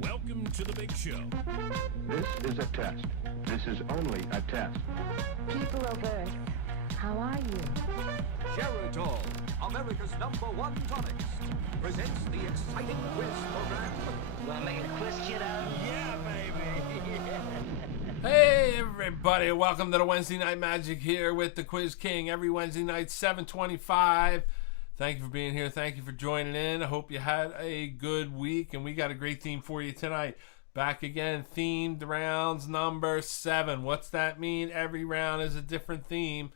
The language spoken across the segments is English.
Welcome to the big show. This is a test. This is only a test. People of Earth, how are you? Geritol, America's #1 tonics, presents the exciting quiz program. Wanna make a quiz, kiddo? Yeah, baby. Hey everybody, welcome to the Wednesday Night Magic here with the Quiz King every Wednesday night, 7:25. Thank you for being here. Thank you for joining in. I hope you had a good week, and we got a great theme for you tonight. Back again, themed rounds number 7. What's that mean? Every round is a different theme.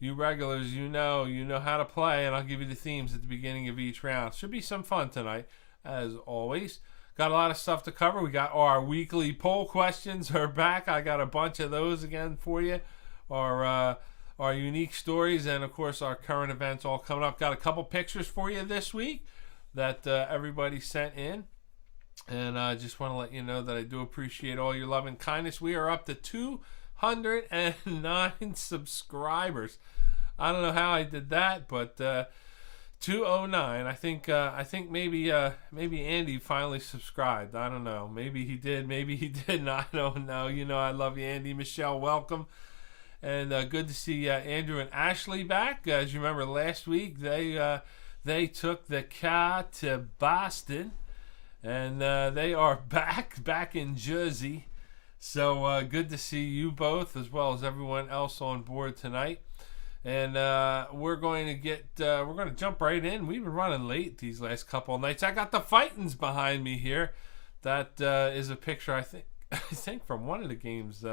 You regulars, you know how to play, and I'll give you the themes at the beginning of each round. Should be some fun tonight, as always. Got a lot of stuff to cover. We got our weekly poll questions are back. I got a bunch of those again for you. Our unique stories, and of course our current events all coming up. Got a couple pictures for you this week that everybody sent in, and I just want to let you know that I do appreciate all your love and kindness. We are up to 209 subscribers. I don't know how I did that, but 209. I think maybe Andy finally subscribed. I don't know. Maybe he did. Maybe he didn't. I don't know. You know I love you, Andy. Michelle, welcome. And good to see Andrew and Ashley back. As you remember last week, they took the car to Boston, and they are back in Jersey. So good to see you both, as well as everyone else on board tonight. And we're going to jump right in. We've been running late these last couple of nights. I got the Fightins behind me here. That is a picture I think from one of the games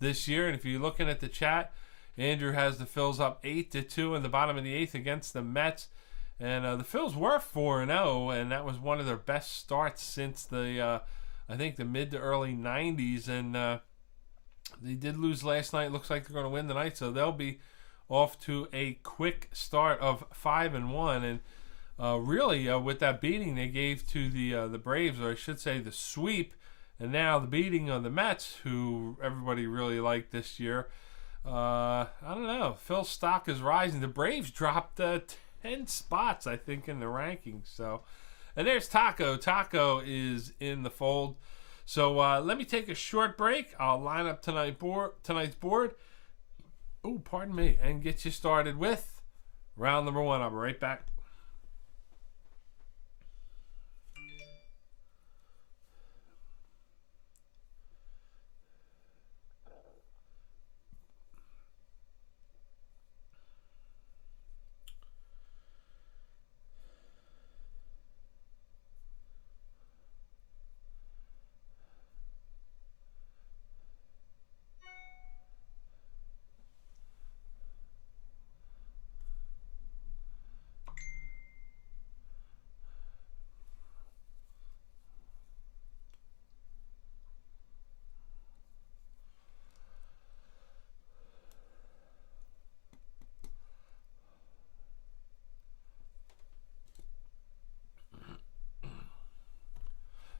this year. And if you're looking at the chat, Andrew has the Phils up 8-2 in the bottom of the 8th against the Mets. And the Phils were 4-0, and that was one of their best starts since the mid to early 90s. And they did lose last night. Looks like they're going to win tonight, so they'll be off to a quick start of 5-1. And really, with that beating they gave to the Braves, or I should say the sweep, and now the beating of the Mets, who everybody really liked this year. I don't know. Phil's stock is rising. The Braves dropped 10 spots, I think, in the rankings. So, and there's Taco. Taco is in the fold. So let me take a short break. I'll line up tonight's board. Oh, pardon me, and get you started with round number 1. I'll be right back.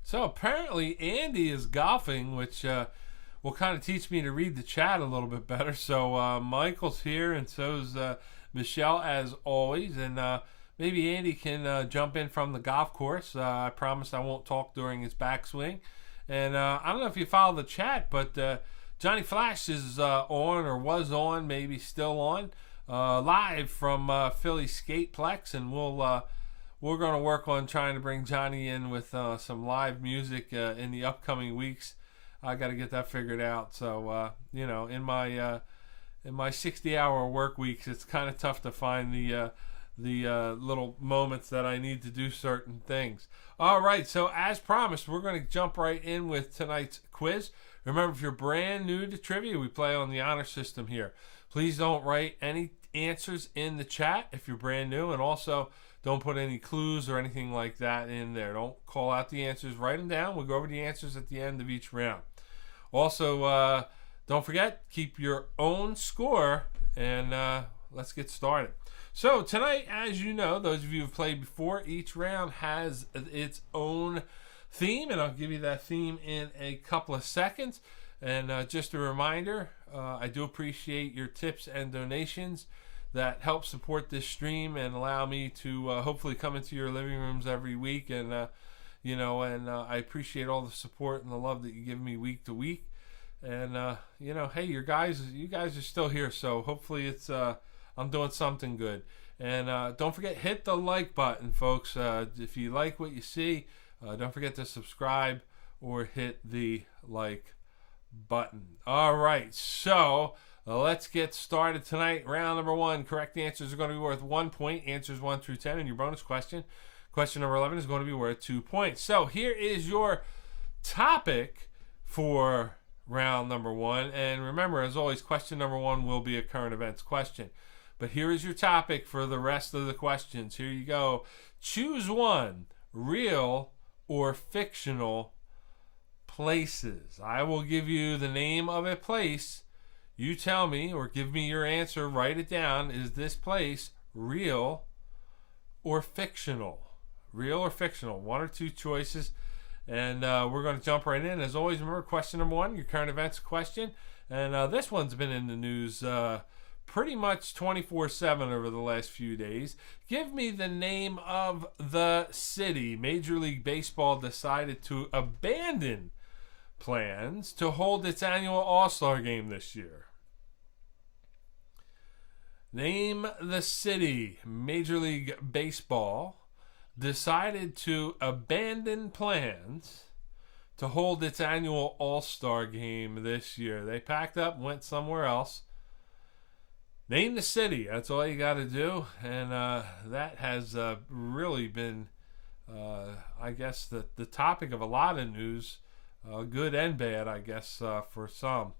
So apparently Andy is golfing, which will kind of teach me to read the chat a little bit better. So Michael's here, and so's Michelle, as always. And maybe Andy can jump in from the golf course. I promise I won't talk during his backswing. And I don't know if you follow the chat, but Johnny Flash is on, or was on, maybe still on, live from Philly Skateplex, and we're going to work on trying to bring Johnny in with some live music in the upcoming weeks. I got to get that figured out. So, in my 60-hour work weeks, it's kind of tough to find the little moments that I need to do certain things. All right, so as promised, we're going to jump right in with tonight's quiz. Remember, if you're brand new to trivia, we play on the honor system here. Please don't write any answers in the chat if you're brand new, and also don't put any clues or anything like that in there. Don't call out the answers. Write them down. We'll go over the answers at the end of each round. Also, don't forget, keep your own score, and let's get started. So tonight, as you know, those of you who've played before, each round has its own theme, and I'll give you that theme in a couple of seconds. And just a reminder, I do appreciate your tips and donations that help support this stream and allow me to hopefully come into your living rooms every week and and I appreciate all the support and the love that you give me week to week. And hey, you guys are still here, so hopefully it's I'm doing something good. And don't forget, hit the like button, folks. If you like what you see, don't forget to subscribe or hit the like button. All right, so let's get started tonight. Round number 1. Correct answers are going to be worth 1 point. Answers 1 through 10, and your bonus question number 11, is going to be worth 2 points. So here is your topic for round number 1. And remember, as always, question number 1 will be a current events question. But here is your topic for the rest of the questions. Here you go. Choose one, real or fictional places. I will give you the name of a place. You tell me, or give me your answer, write it down. Is this place real or fictional? Real or fictional? 1 or 2 choices. And we're going to jump right in. As always, remember, question number 1, your current events question. And this one's been in the news pretty much 24/7 over the last few days. Give me the name of the city Major League Baseball decided to abandon plans to hold its annual All-Star game this year. Name the city Major League Baseball decided to abandon plans to hold its annual All-Star game this year. They packed up and went somewhere else. Name the city. That's all you got to do. And that has really been, I guess, the topic of a lot of news, good and bad, I guess, for some.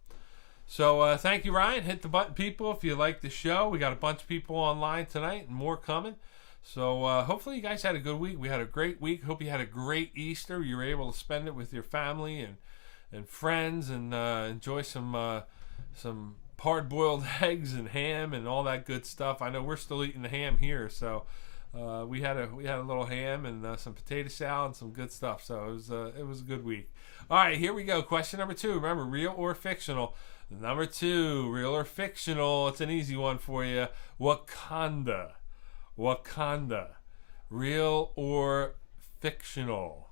So thank you, Ryan. Hit the button, people, if you like the show. We got a bunch of people online tonight and more coming. So hopefully you guys had a good week. We had a great week. Hope you had a great Easter. You were able to spend it with your family and friends and enjoy some hard-boiled eggs and ham and all that good stuff. I know we're still eating the ham here, so we had a little ham and some potato salad and some good stuff. So it was a good week. All right, here we go. Question number 2. Remember, real or fictional? Number 2, real or fictional? It's an easy one for you. Wakanda. Real or fictional?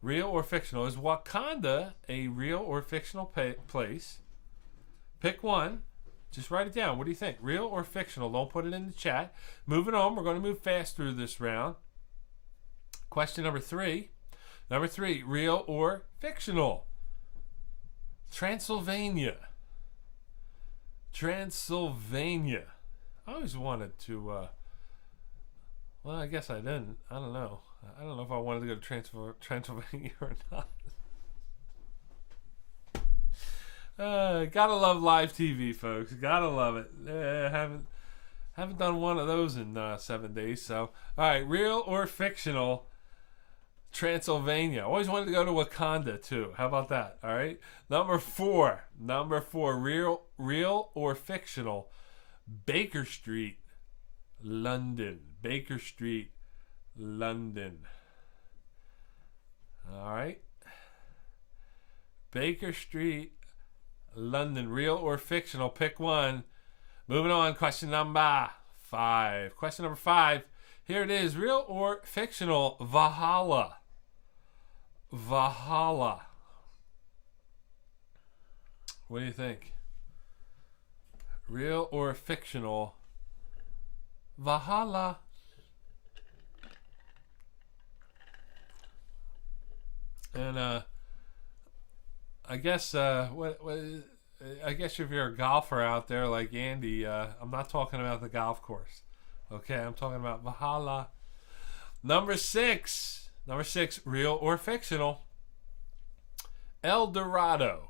Real or fictional? Is Wakanda a real or fictional place? Pick one. Just write it down. What do you think? Real or fictional? Don't put it in the chat. Moving on. We're going to move fast through this round. Question number 3. Number 3. Real or fictional? Transylvania. I always wanted to... well, I guess I didn't. I don't know. I don't know if I wanted to go to Transylvania or not. Gotta love live TV, folks. Gotta love it. Haven't done one of those in 7 days. So, all right, real or fictional? Transylvania. Always wanted to go to Wakanda too. How about that? All right. Number 4. Real or fictional? Baker Street, London. All right. Baker Street, London. Real or fictional? Pick one. Moving on. Question number 5. Question number 5. Here it is. Real or fictional? Valhalla. What do you think? Real or fictional? Valhalla. And I guess I guess if you're a golfer out there like Andy, I'm not talking about the golf course. Okay, I'm talking about Valhalla. Number 6. Real or fictional? El Dorado.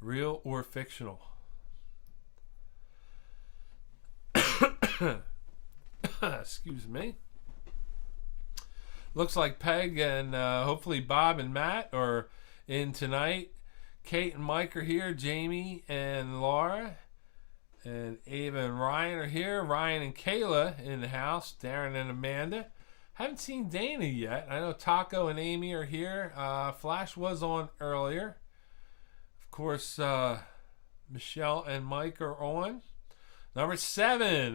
Real or fictional? Excuse me. Looks like Peg and hopefully Bob and Matt are in tonight. Kate and Mike are here. Jamie and Laura. And Ava and Ryan are here. Ryan and Kayla in the house. Darren and Amanda. Haven't seen Dana yet. I know Taco and Amy are here. Flash was on earlier. Of course, Michelle and Mike are on. Number 7.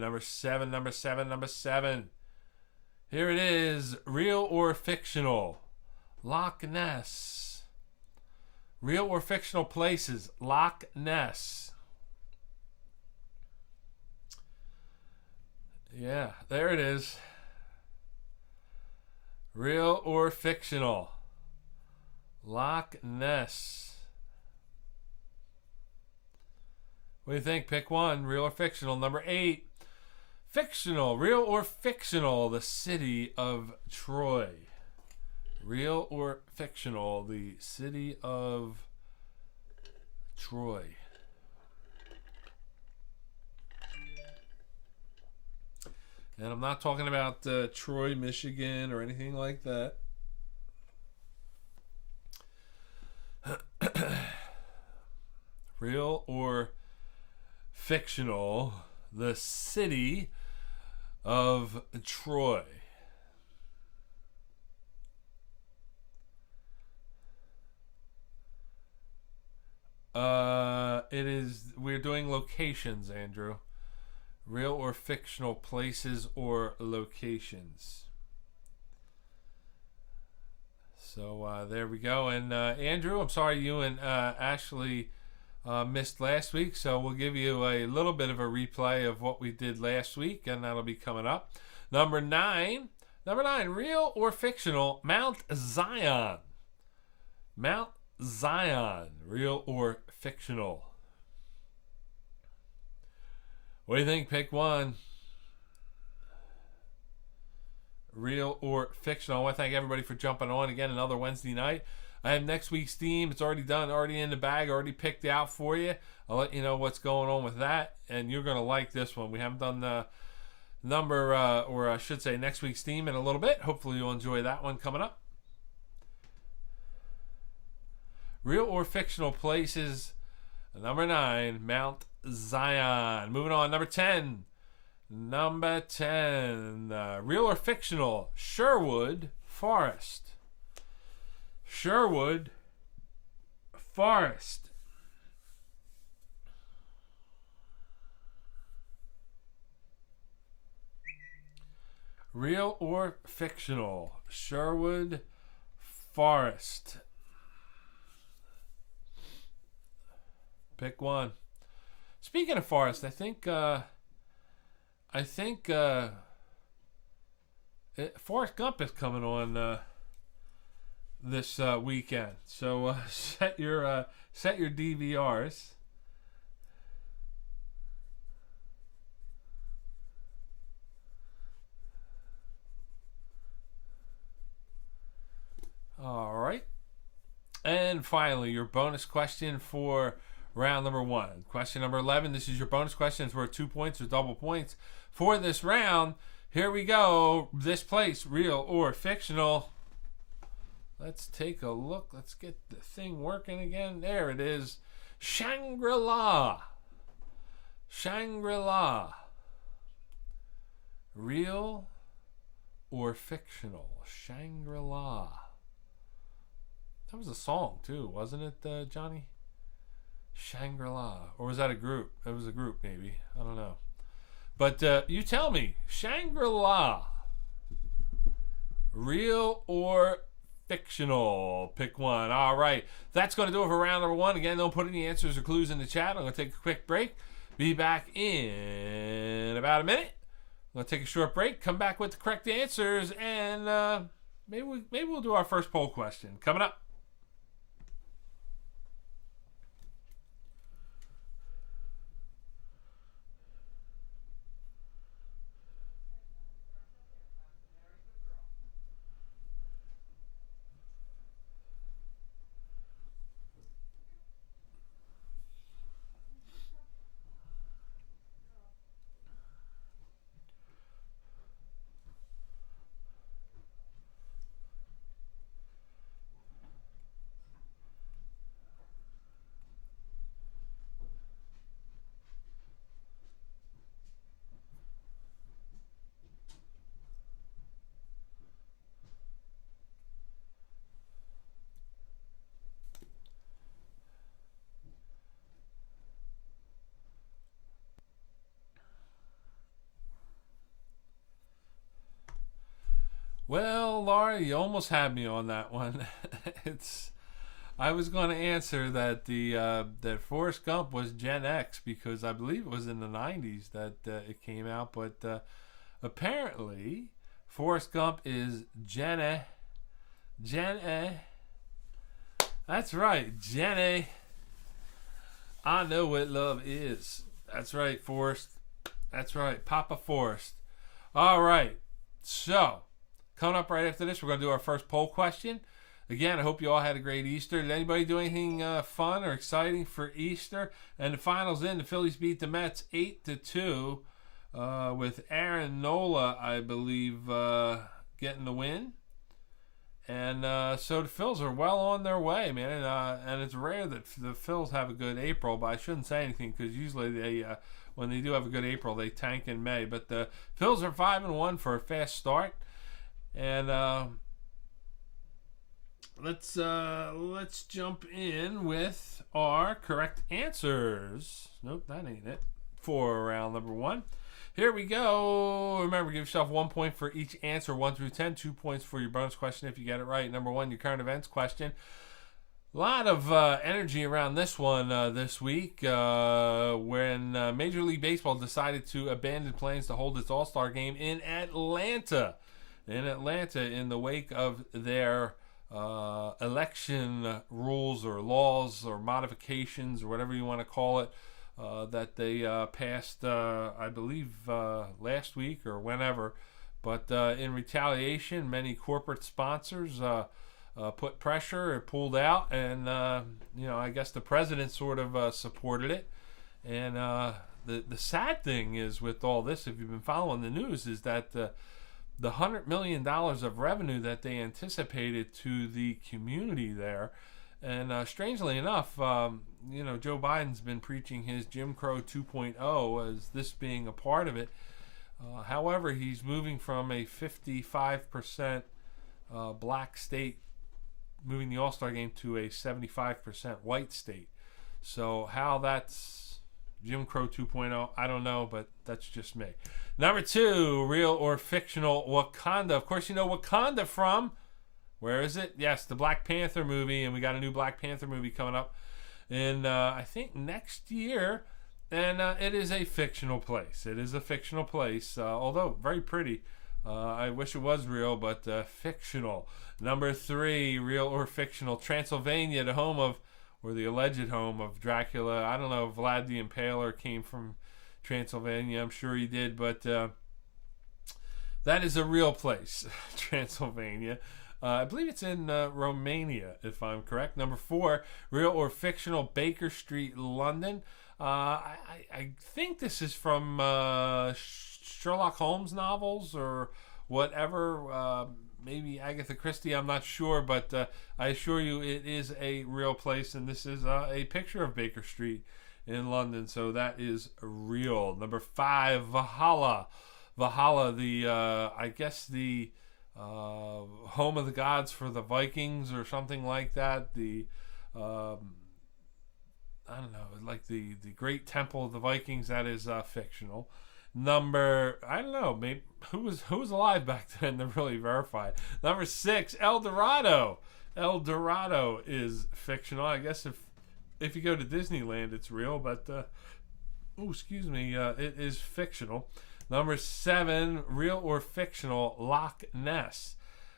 Here it is. Real or fictional? Loch Ness. Real or fictional places? Loch Ness. Yeah, there it is. Real or fictional? Loch Ness. What do you think? Pick one. Real or fictional? Number 8. Fictional. Real or fictional? The city of Troy. Real or fictional? The city of Troy. And I'm not talking about Troy, Michigan, or anything like that. Real or fictional? The city of Troy. It is. We're doing locations, Andrew. Real or fictional places or locations. So there we go. And Andrew, I'm sorry you and Ashley missed last week, so we'll give you a little bit of a replay of what we did last week, and that'll be coming up. Number 9, real or fictional? Mount Zion. Mount Zion, real or fictional? What do you think? Pick one. Real or fictional? I want to thank everybody for jumping on again. Another Wednesday night. I have next week's theme. It's already done, already in the bag, already picked out for you. I'll let you know what's going on with that, and you're going to like this one. We haven't done the number, or I should say next week's theme in a little bit. Hopefully you'll enjoy that one coming up. Real or fictional places? Number 9, Mount Zion. Moving on, number 10. Real or fictional? Sherwood Forest. Sherwood Forest. Real or fictional? Sherwood Forest. Pick one. Speaking of forest, I think Forrest Gump is coming on this weekend. So set your DVRs. All right. And finally, your bonus question for round number 1. Question number 11. This is your bonus question. It's worth 2 points or double points for this round. Here we go. This place, real or fictional? Let's take a look. Let's get the thing working again. There it is. Shangri-La. Shangri-La. Real or fictional? Shangri-La. That was a song too, wasn't it, Johnny? Shangri-La. Or was that a group? It was a group, maybe. I don't know. But you tell me. Shangri-La. Real or fictional? Pick one. All right. That's going to do it for round number 1. Again, don't put any answers or clues in the chat. I'm going to take a quick break. Be back in about a minute. I'm going to take a short break. Come back with the correct answers. And maybe we'll do our first poll question. Coming up. Well, Laura, you almost had me on that one. I was going to answer that that Forrest Gump was Gen X because I believe it was in the 90s that it came out, but apparently Forrest Gump is Gen A. That's right, Gen A. I know what love is. That's right, Forrest. That's right, Papa Forrest. All right, so coming up right after this, we're going to do our first poll question. Again, I hope you all had a great Easter. Did anybody do anything fun or exciting for Easter? And the finals in, the Phillies beat the Mets 8-2 with Aaron Nola, I believe, getting the win. And so the Phils are well on their way, man. And it's rare that the Phils have a good April, but I shouldn't say anything because usually they, when they do have a good April, they tank in May. But the Phils are 5-1 for a fast start. And let's jump in with our correct answers. Nope, that ain't it. For round number 1. Here we go. Remember, give yourself 1 point for each answer, 1 through 10. 2 points for your bonus question if you get it right. Number 1, your current events question. A lot of energy around this one this week when Major League Baseball decided to abandon plans to hold its All-Star game in Atlanta. In the wake of their election rules or laws or modifications or whatever you want to call it that they passed, I believe, last week or whenever. But in retaliation, many corporate sponsors put pressure or pulled out, and I guess the president sort of supported it. And the sad thing is with all this, if you've been following the news, is that the $100 million of revenue that they anticipated to the community there. And strangely enough, Joe Biden's been preaching his Jim Crow 2.0 as this being a part of it. However, he's moving from a 55% black state, moving the All-Star game to a 75% white state. So how that's Jim Crow 2.0, I don't know, but that's just me. Number 2, real or fictional Wakanda. Of course, you know Wakanda from, where is it? Yes, the Black Panther movie, and we got a new Black Panther movie coming up in, I think, next year. And it is a fictional place. It is a fictional place, although very pretty. I wish it was real, but fictional. Number 3, real or fictional Transylvania, the home of, or the alleged home of Dracula. I don't know if Vlad the Impaler came from Transylvania. I'm sure he did, but that is a real place, Transylvania. I believe it's in Romania, if I'm correct. Number 4, real or fictional Baker Street, London. I think this is from Sherlock Holmes novels or whatever. Maybe Agatha Christie, I'm not sure, but I assure you it is a real place, and this is a picture of Baker Street in London, so that is real. Number 5, Valhalla. Valhalla, I guess the home of the gods for the Vikings or something like that. I don't know, like the great temple of the Vikings. That is fictional. Number, I don't know, maybe who was alive back then to really verify. Number 6, El Dorado. El Dorado is fictional. I guess if you go to Disneyland, it's real, but it is fictional. Number 7, real or fictional Loch Ness.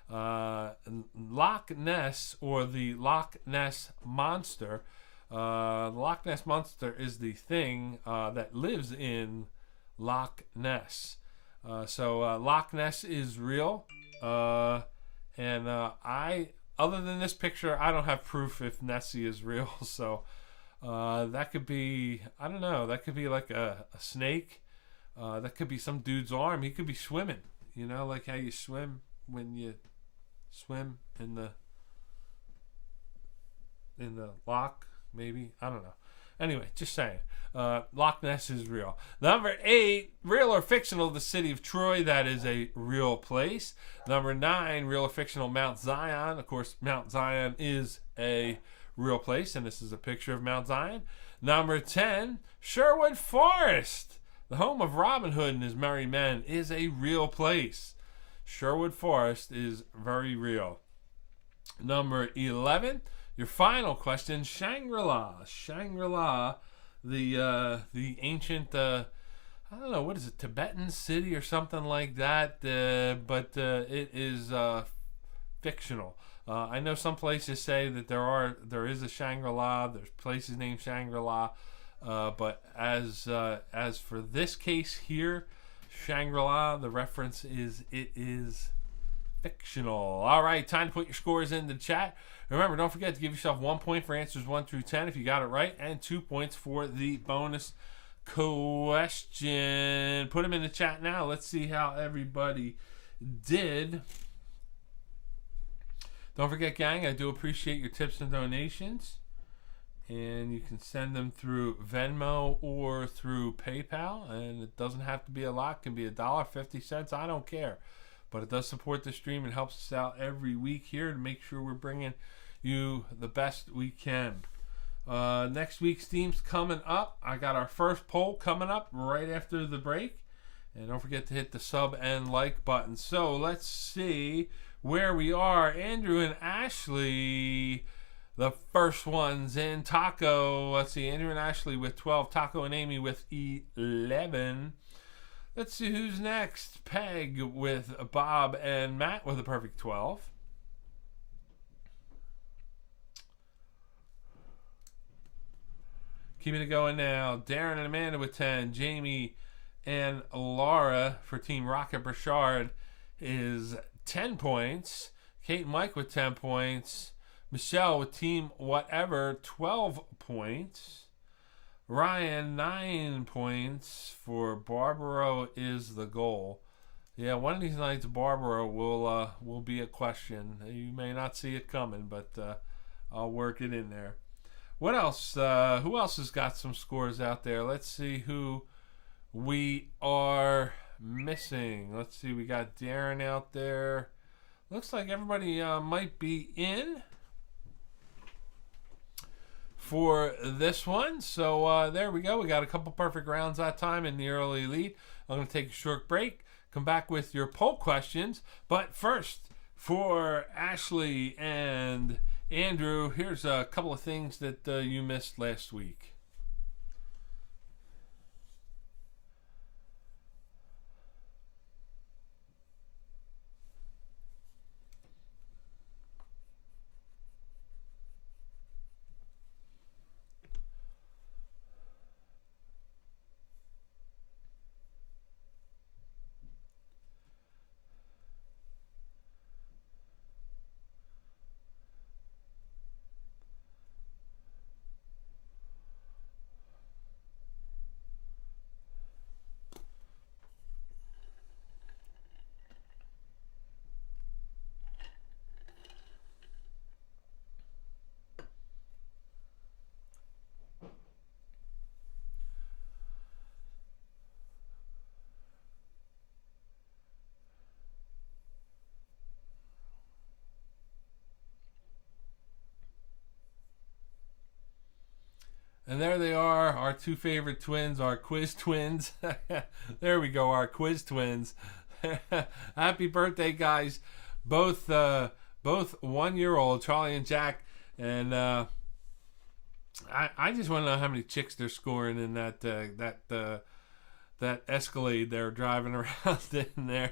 Loch Ness, or the Loch Ness Monster. The Loch Ness Monster is the thing that lives in Loch Ness. So Loch Ness is real. And other than this picture, I don't have proof if Nessie is real. So that could be, I don't know, that could be like a snake. That could be some dude's arm. He could be swimming. You know, like how you swim when you swim in the loch, maybe. I don't know. Anyway, just saying. Loch Ness is real. Number 8, real or fictional, the city of Troy. That is a real place. Number 9, real or fictional Mount Zion. Of course, Mount Zion is a real place, and this is a picture of Mount Zion. Number 10, Sherwood Forest. The home of Robin Hood and his merry men is a real place. Sherwood Forest is very real. Number 11, your final question, Shangri-La. Shangri-La, the ancient, I don't know, what is it, Tibetan city or something like that, but it is fictional. I know some places say that there is a Shangri-La, there's places named Shangri-La, but as for this case here, Shangri-La, the reference is it is fictional. All right, time to put your scores in the chat. Remember, don't forget to give yourself 1 point for answers 1 through 10 if you got it right, and 2 points for the bonus question. Put them in the chat now. Let's see how everybody did. Don't forget, gang, I do appreciate your tips and donations. And you can send them through Venmo or through PayPal. And it doesn't have to be a lot. It can be $1, 50 cents. I don't care. But it does support the stream and helps us out every week here to make sure we're bringing you the best we can. Next week's theme's coming up. I got our first poll coming up right after the break. And don't forget to hit the sub and like button. So let's see where we are. Andrew and Ashley, the first ones in. Taco, let's see, Andrew and Ashley with 12. Taco and Amy with 11. Let's see who's next. Peg with Bob and Matt with a perfect 12. Keeping it going now. Darren and Amanda with 10. Jamie and Laura for Team Rocket Burchard is 10 points. Kate and Mike with 10 points. Michelle with Team Whatever, 12 points. Ryan, 9 points for Barbaro is the goal. Yeah, one of these nights Barbaro will be a question. You may not see it coming, but I'll work it in there. What else? Who else has got some scores out there? Let's see who we are missing. Let's see, we got Darren out there. Looks like everybody might be in for this one. So there we go. We got a couple perfect rounds that time in the early lead. I'm going to take a short break, come back with your poll questions. But first, for Ashley and Andrew, here's a couple of things that you missed last week. And there they are, our two favorite twins, our quiz twins. There we go, our quiz twins. Happy birthday, guys. Both 1-year-old, Charlie and Jack. And I just want to know how many chicks they're scoring in that Escalade they're driving around in there.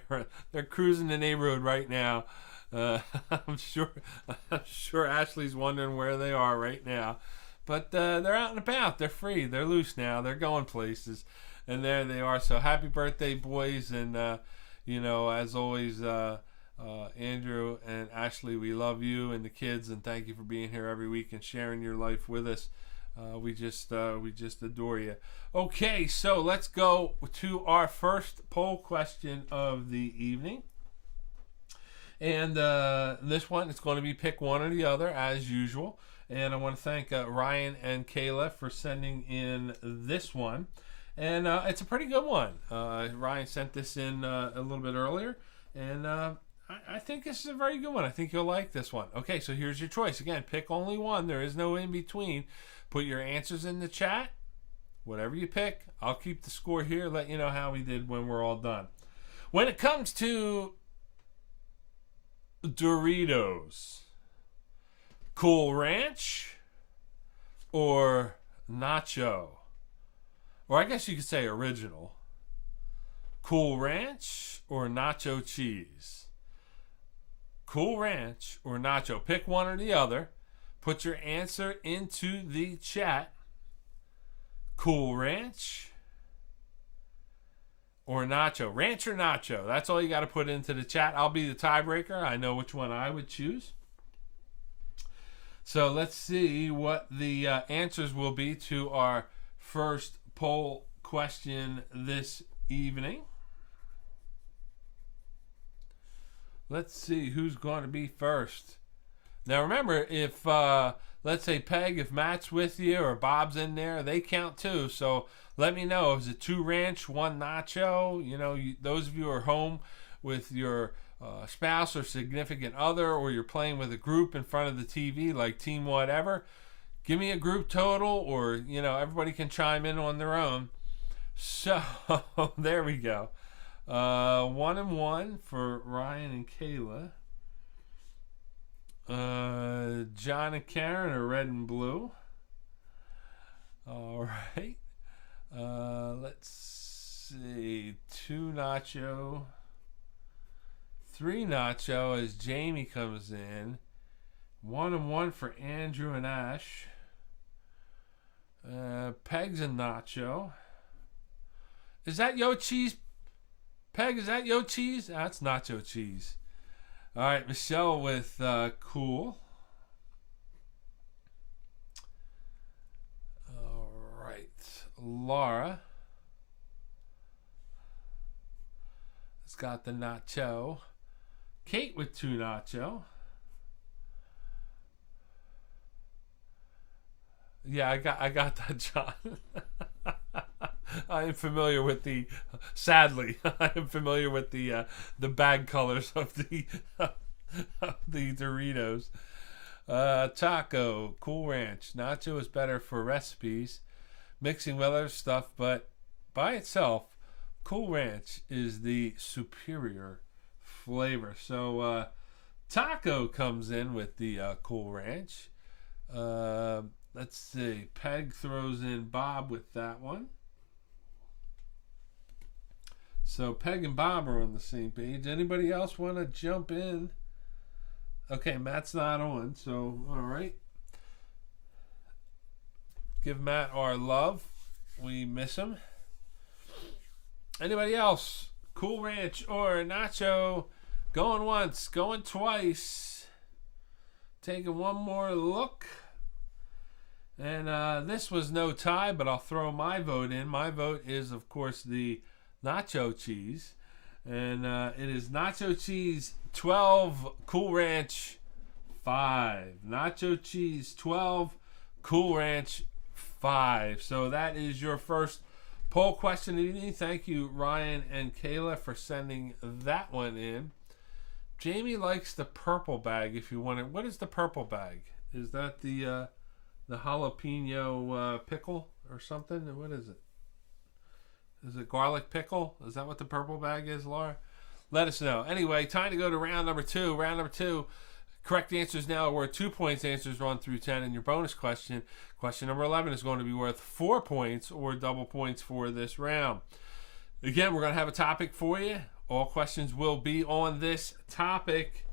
They're cruising the neighborhood right now. I'm sure Ashley's wondering where they are right now. But they're out and about. They're free. They're loose now. They're going places. And there they are. So happy birthday, boys. And, as always, Andrew and Ashley, we love you and the kids. And thank you for being here every week and sharing your life with us. We just adore you. Okay, so let's go to our first poll question of the evening. And this one, it's going to be pick one or the other, as usual. And I want to thank Ryan and Kayla for sending in this one. And it's a pretty good one. Ryan sent this in a little bit earlier. And I think this is a very good one. I think you'll like this one. Okay, so here's your choice. Again, pick only one. There is no in between. Put your answers in the chat. Whatever you pick, I'll keep the score here. Let you know how we did when we're all done. When it comes to Doritos? Cool Ranch or Nacho? Or I guess you could say original. Cool Ranch or Nacho Cheese? Cool Ranch or Nacho? Pick one or the other. Put your answer into the chat. Cool Ranch or Nacho? Ranch or Nacho? That's all you got to put into the chat. I'll be the tiebreaker. I know which one I would choose. So let's see what the answers will be to our first poll question this evening. Let's see who's going to be first. Now remember, if let's say Peg, if Matt's with you or Bob's in there, they count too. So let me know. Is it 2 ranch, 1 nacho? You know, those of you who are home with your spouse or significant other, or you're playing with a group in front of the TV, like Team Whatever, give me a group total, or, you know, everybody can chime in on their own. So there we go. 1 and 1 for Ryan and Kayla. John and Karen are red and blue. All right. Let's see. 2 nacho. 3 nacho as Jamie comes in. 1 and 1 for Andrew and Ash. Peg's a nacho. Is that yo cheese? Peg, is that yo cheese? That's nacho cheese. All right, Michelle with cool. All right, Laura has got the nacho. Kate with 2 nacho. Yeah, I got that, John. I am familiar with the. Sadly, I am familiar with the bag colors of the Doritos. Taco, Cool Ranch. Nacho is better for recipes, mixing with other stuff, but by itself, Cool Ranch is the superior flavor. So Taco comes in with the Cool Ranch. Let's see. Peg throws in Bob with that one. So Peg and Bob are on the same page. Anybody else want to jump in? Okay, Matt's not on, so all right. Give Matt our love. We miss him. Anybody else? Cool Ranch or Nacho? Going once, going twice. Taking one more look. And this was no tie, but I'll throw my vote in. My vote is, of course, the nacho cheese. And it is nacho cheese 12, Cool Ranch 5. Nacho cheese 12, Cool Ranch 5. So that is your first poll question of the evening. Thank you, Ryan and Kayla, for sending that one in. Jamie likes the purple bag, if you want it. What is the purple bag? Is that the jalapeno pickle or something? What is it? Is it garlic pickle? Is that what the purple bag is, Laura? Let us know. Anyway, time to go to round number 2. Round number 2. Correct answers now are worth 2 points. Answers 1 through 10. And your bonus question, question number 11, is going to be worth 4 points or double points for this round. Again, we're going to have a topic for you. All questions will be on this topic.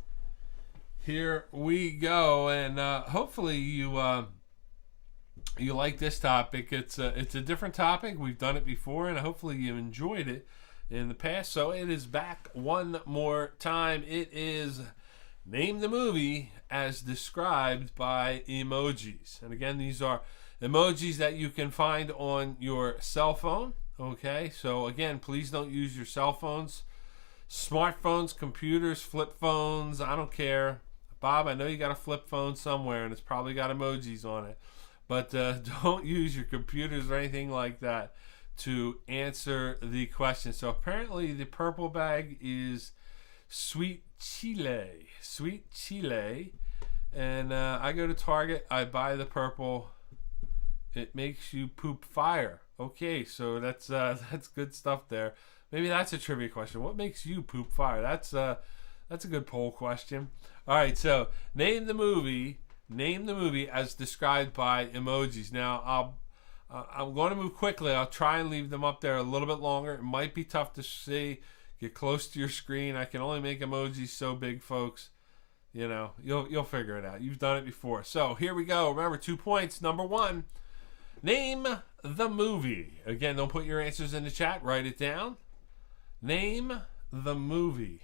Here we go. And hopefully you like this topic. It's a different topic. We've done it before, and hopefully you enjoyed it in the past. So it is back one more time. It is Name the Movie as described by emojis. And again, these are emojis that you can find on your cell phone. Okay, so again, please don't use your cell phones, smartphones, computers, flip phones. I don't care. Bob, I know you got a flip phone somewhere, and it's probably got emojis on it. But don't use your computers or anything like that to answer the question. So apparently the purple bag is sweet chile. Sweet chile. And I go to Target. I buy the purple. It makes you poop fire. Okay, so that's good stuff there. Maybe that's a trivia question. What makes you poop fire? That's a good poll question. All right, so name the movie as described by emojis. Now, I'm going to move quickly. I'll try and leave them up there a little bit longer. It might be tough to see. Get close to your screen. I can only make emojis so big, folks. You know, you'll figure it out. You've done it before. So here we go. Remember, 2 points. Number 1, name the movie. Again, don't put your answers in the chat. Write it down. Name the movie.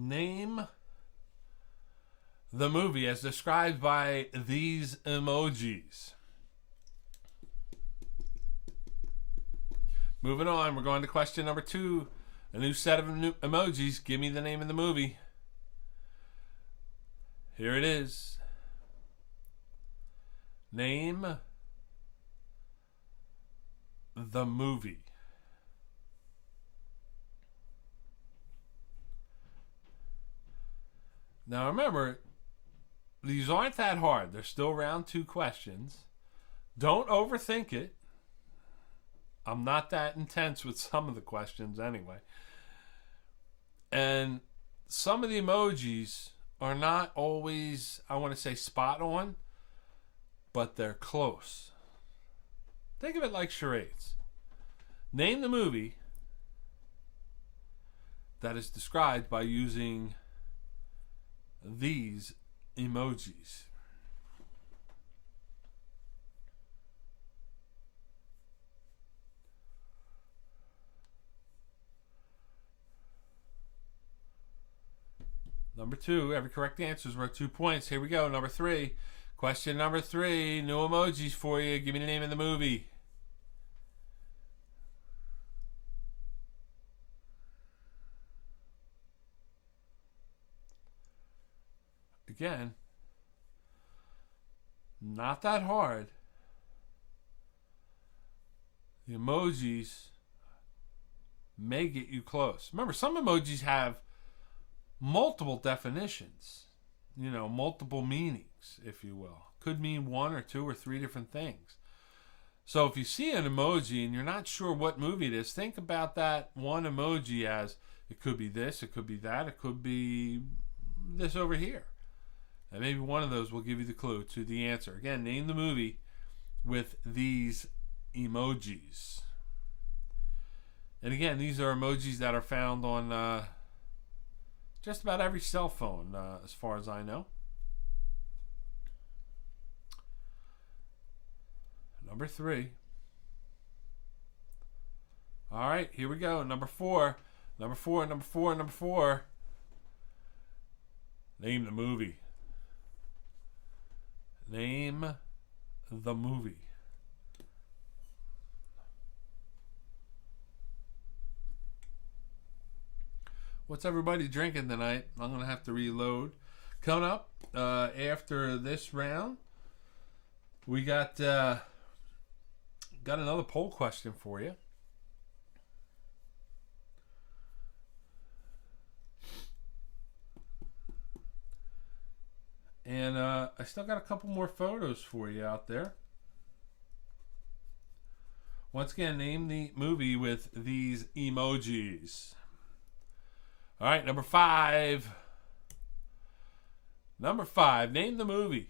Name the movie as described by these emojis. Moving on, we're going to question number 2. A new set of emojis. Give me the name of the movie. Here it is. Name the movie. Now remember, these aren't that hard. They're still round 2 questions. Don't overthink it. I'm not that intense with some of the questions anyway. And some of the emojis are not always, I want to say, spot on, but they're close. Think of it like charades. Name the movie that is described by using these emojis. Number 2, every correct answer is worth 2 points. Here we go. Number 3. Question number 3. New emojis for you. Give me the name of the movie. Again, not that hard. The emojis may get you close. Remember, some emojis have multiple definitions, you know, multiple meanings, if you will. Could mean 1 or 2 or 3 different things. So if you see an emoji and you're not sure what movie it is, think about that one emoji as it could be this, it could be that, it could be this over here. And maybe one of those will give you the clue to the answer. Again, name the movie with these emojis. And again, these are emojis that are found on just about every cell phone, as far as I know. Number 3. All right, here we go. Number 4. Number 4, number 4, number 4. Name the movie. Name the movie. What's everybody drinking tonight? I'm going to have to reload. Coming up after this round, we got another poll question for you. And I still got a couple more photos for you out there. Once again, name the movie with these emojis. All right, number 5. Number 5, name the movie.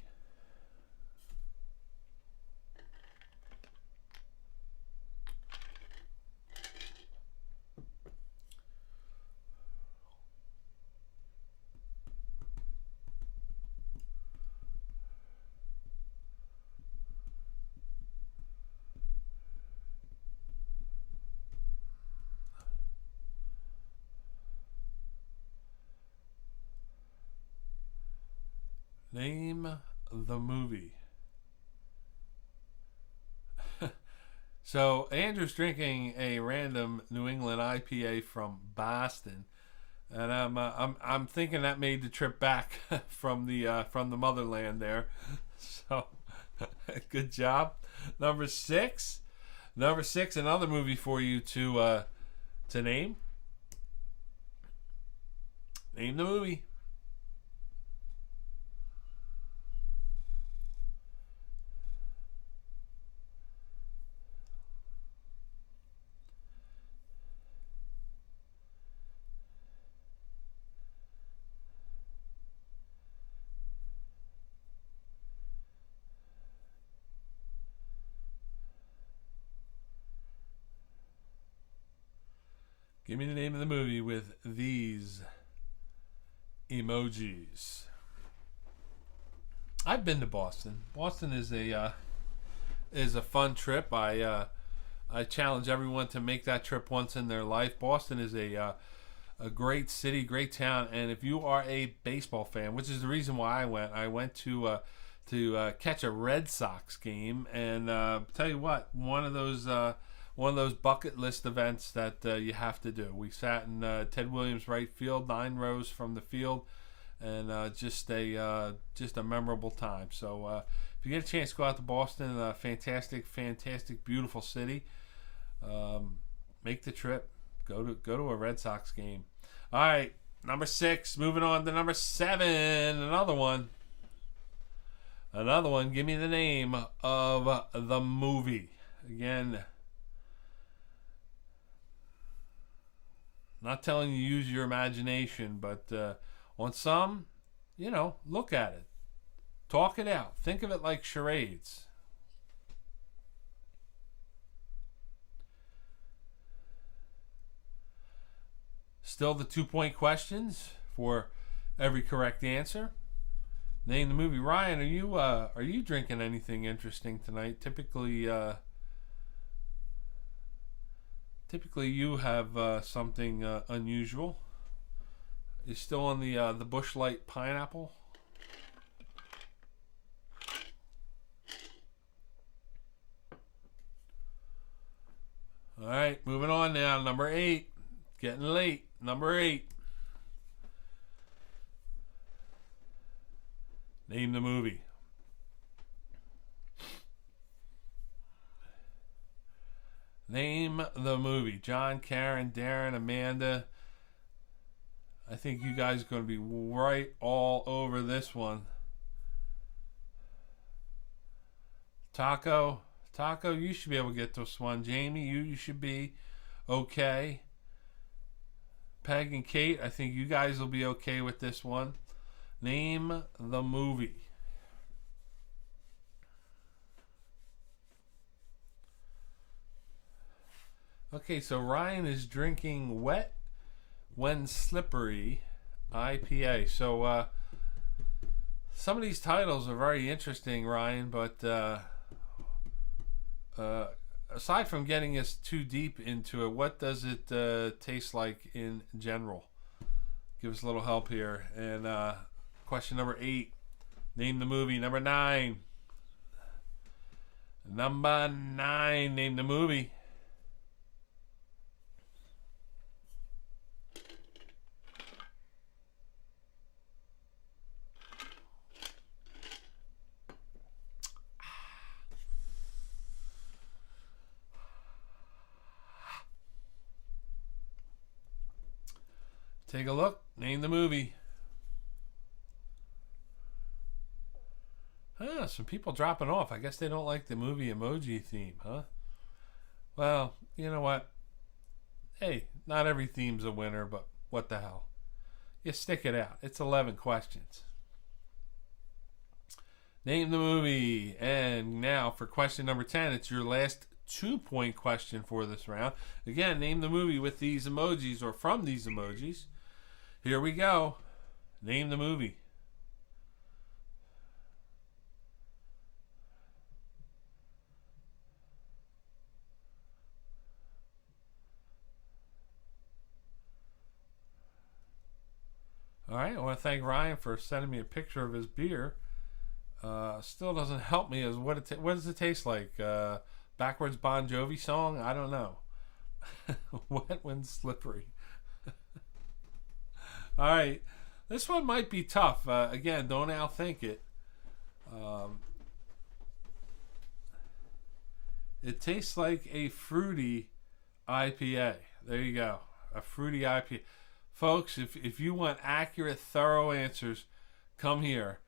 Name the movie. So Andrew's drinking a random New England IPA from Boston, and I'm thinking that made the trip back from the motherland there. So good job. Number 6, another movie for you to name. Name the movie. Give me the name of the movie with these emojis. I've been to Boston. Boston is a fun trip. I challenge everyone to make that trip once in their life. Boston is a great city, great town, and if you are a baseball fan, which is the reason why I went to catch a Red Sox game, and tell you what, one of those bucket list events that you have to do. We sat in Ted Williams right field, 9 rows from the field, and just a memorable time. So if you get a chance to go out to Boston, fantastic, beautiful city. Make the trip. Go to a Red Sox game. All right, number 6. Moving on to number 7. Another one. Give me the name of the movie. Again, not telling you use your imagination, but on some, look at it. Talk it out. Think of it like charades. Still the 2-point questions for every correct answer. Name the movie. Ryan, are you drinking anything interesting tonight? Typically you have something unusual. You still on the Busch Light pineapple? All right, moving on now. Number 8. Getting late. Number 8. Name the movie. Name the movie. John, Karen, Darren, Amanda. I think you guys are going to be right all over this one. Taco, you should be able to get this one. Jamie, you should be okay. Peg and Kate, I think you guys will be okay with this one. Name the movie. Okay, so Ryan is drinking Wet When Slippery IPA. So some of these titles are very interesting, Ryan, but aside from getting us too deep into it, what does it taste like in general? Give us a little help here. And question number 8. Name the movie. Number 9. Name the movie. Take a look. Name the movie. Some people dropping off. I guess they don't like the movie emoji theme, huh? Well, you know what? Hey, not every theme's a winner, but what the hell? You stick it out. It's 11 questions. Name the movie. And now for question number 10, it's your last 2-point question for this round. Again, name the movie with these emojis or from these emojis. Here we go. Name the movie. All right, I want to thank Ryan for sending me a picture of his beer. Still doesn't help me as what does it taste like? Backwards Bon Jovi song? I don't know. Wet when slippery. All right, this one might be tough. Again, don't outthink it. It tastes like a fruity IPA. There you go, a fruity IPA. Folks, if you want accurate, thorough answers, come here.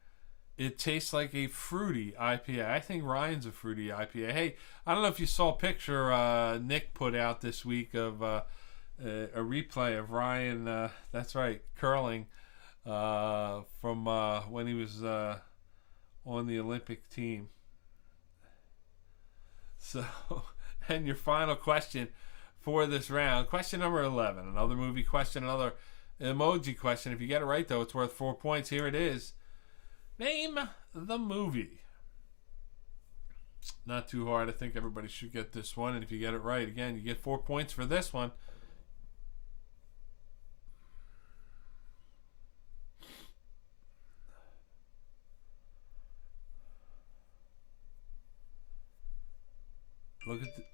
It tastes like a fruity IPA. I think Ryan's a fruity IPA. Hey, I don't know if you saw a picture Nick put out this week of a replay of Ryan, that's right, curling from when he was on the Olympic team. So, and your final question for this round, question number 11. Another movie question, another emoji question. If you get it right, though, it's worth 4 points. Here it is. Name the movie. Not too hard. I think everybody should get this one. And if you get it right, again, you get 4 points for this one.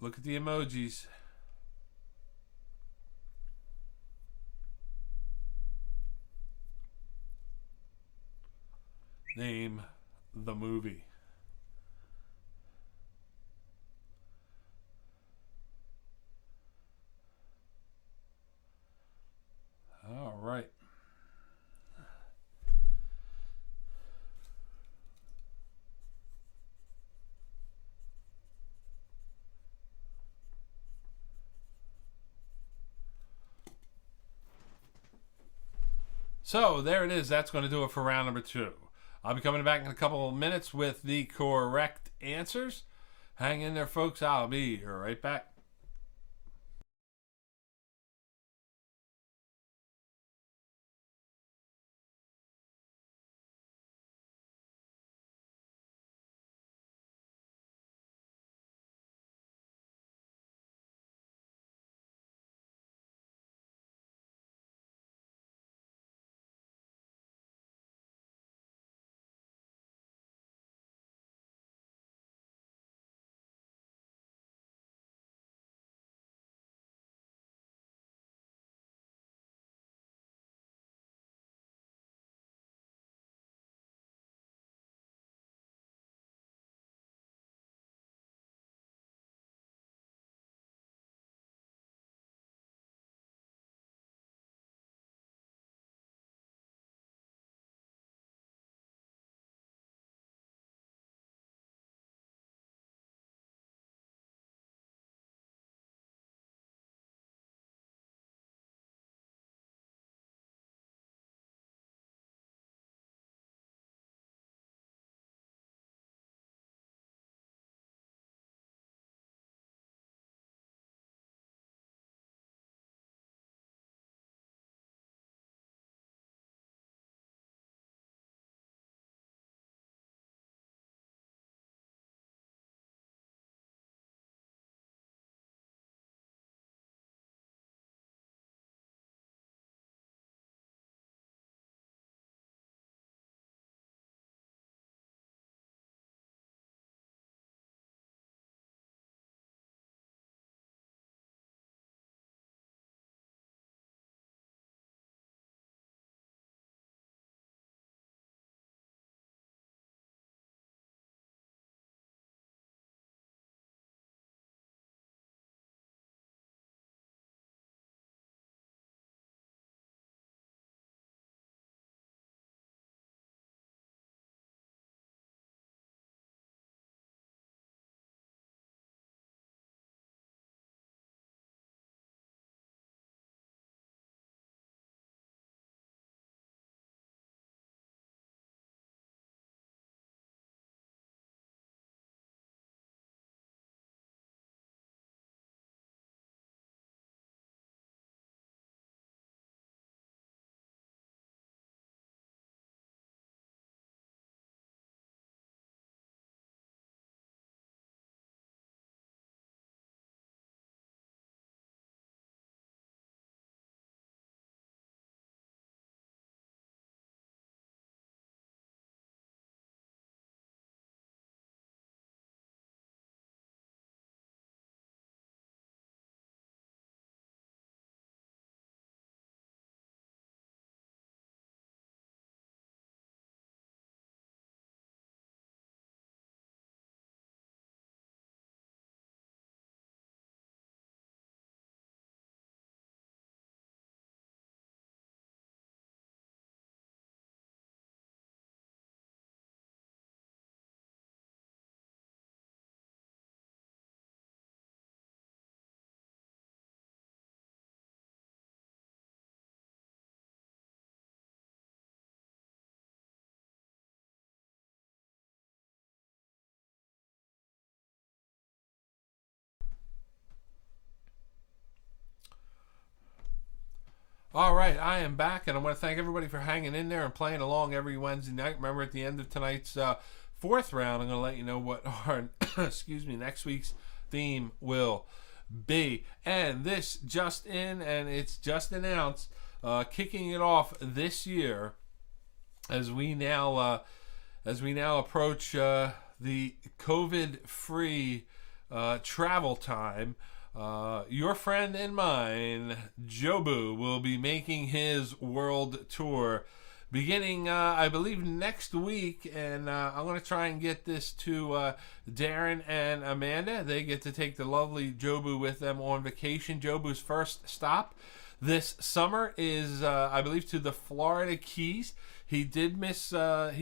Look at the emojis. Name the movie. All right. So there it is. That's going to do it for round number 2. I'll be coming back in a couple of minutes with the correct answers. Hang in there, folks. I'll be right back. All right, I am back, and I want to thank everybody for hanging in there and playing along every Wednesday night. Remember, at the end of tonight's fourth round, I'm going to let you know what our next week's theme will be. And this just in, and it's just announced, kicking it off this year as we now approach the COVID-free travel time. Your friend and mine, Jobu, will be making his world tour beginning, I believe, next week. And I'm going to try and get this to Darren and Amanda. They get to take the lovely Jobu with them on vacation. Jobu's first stop this summer is, I believe, to the Florida Keys. He did miss the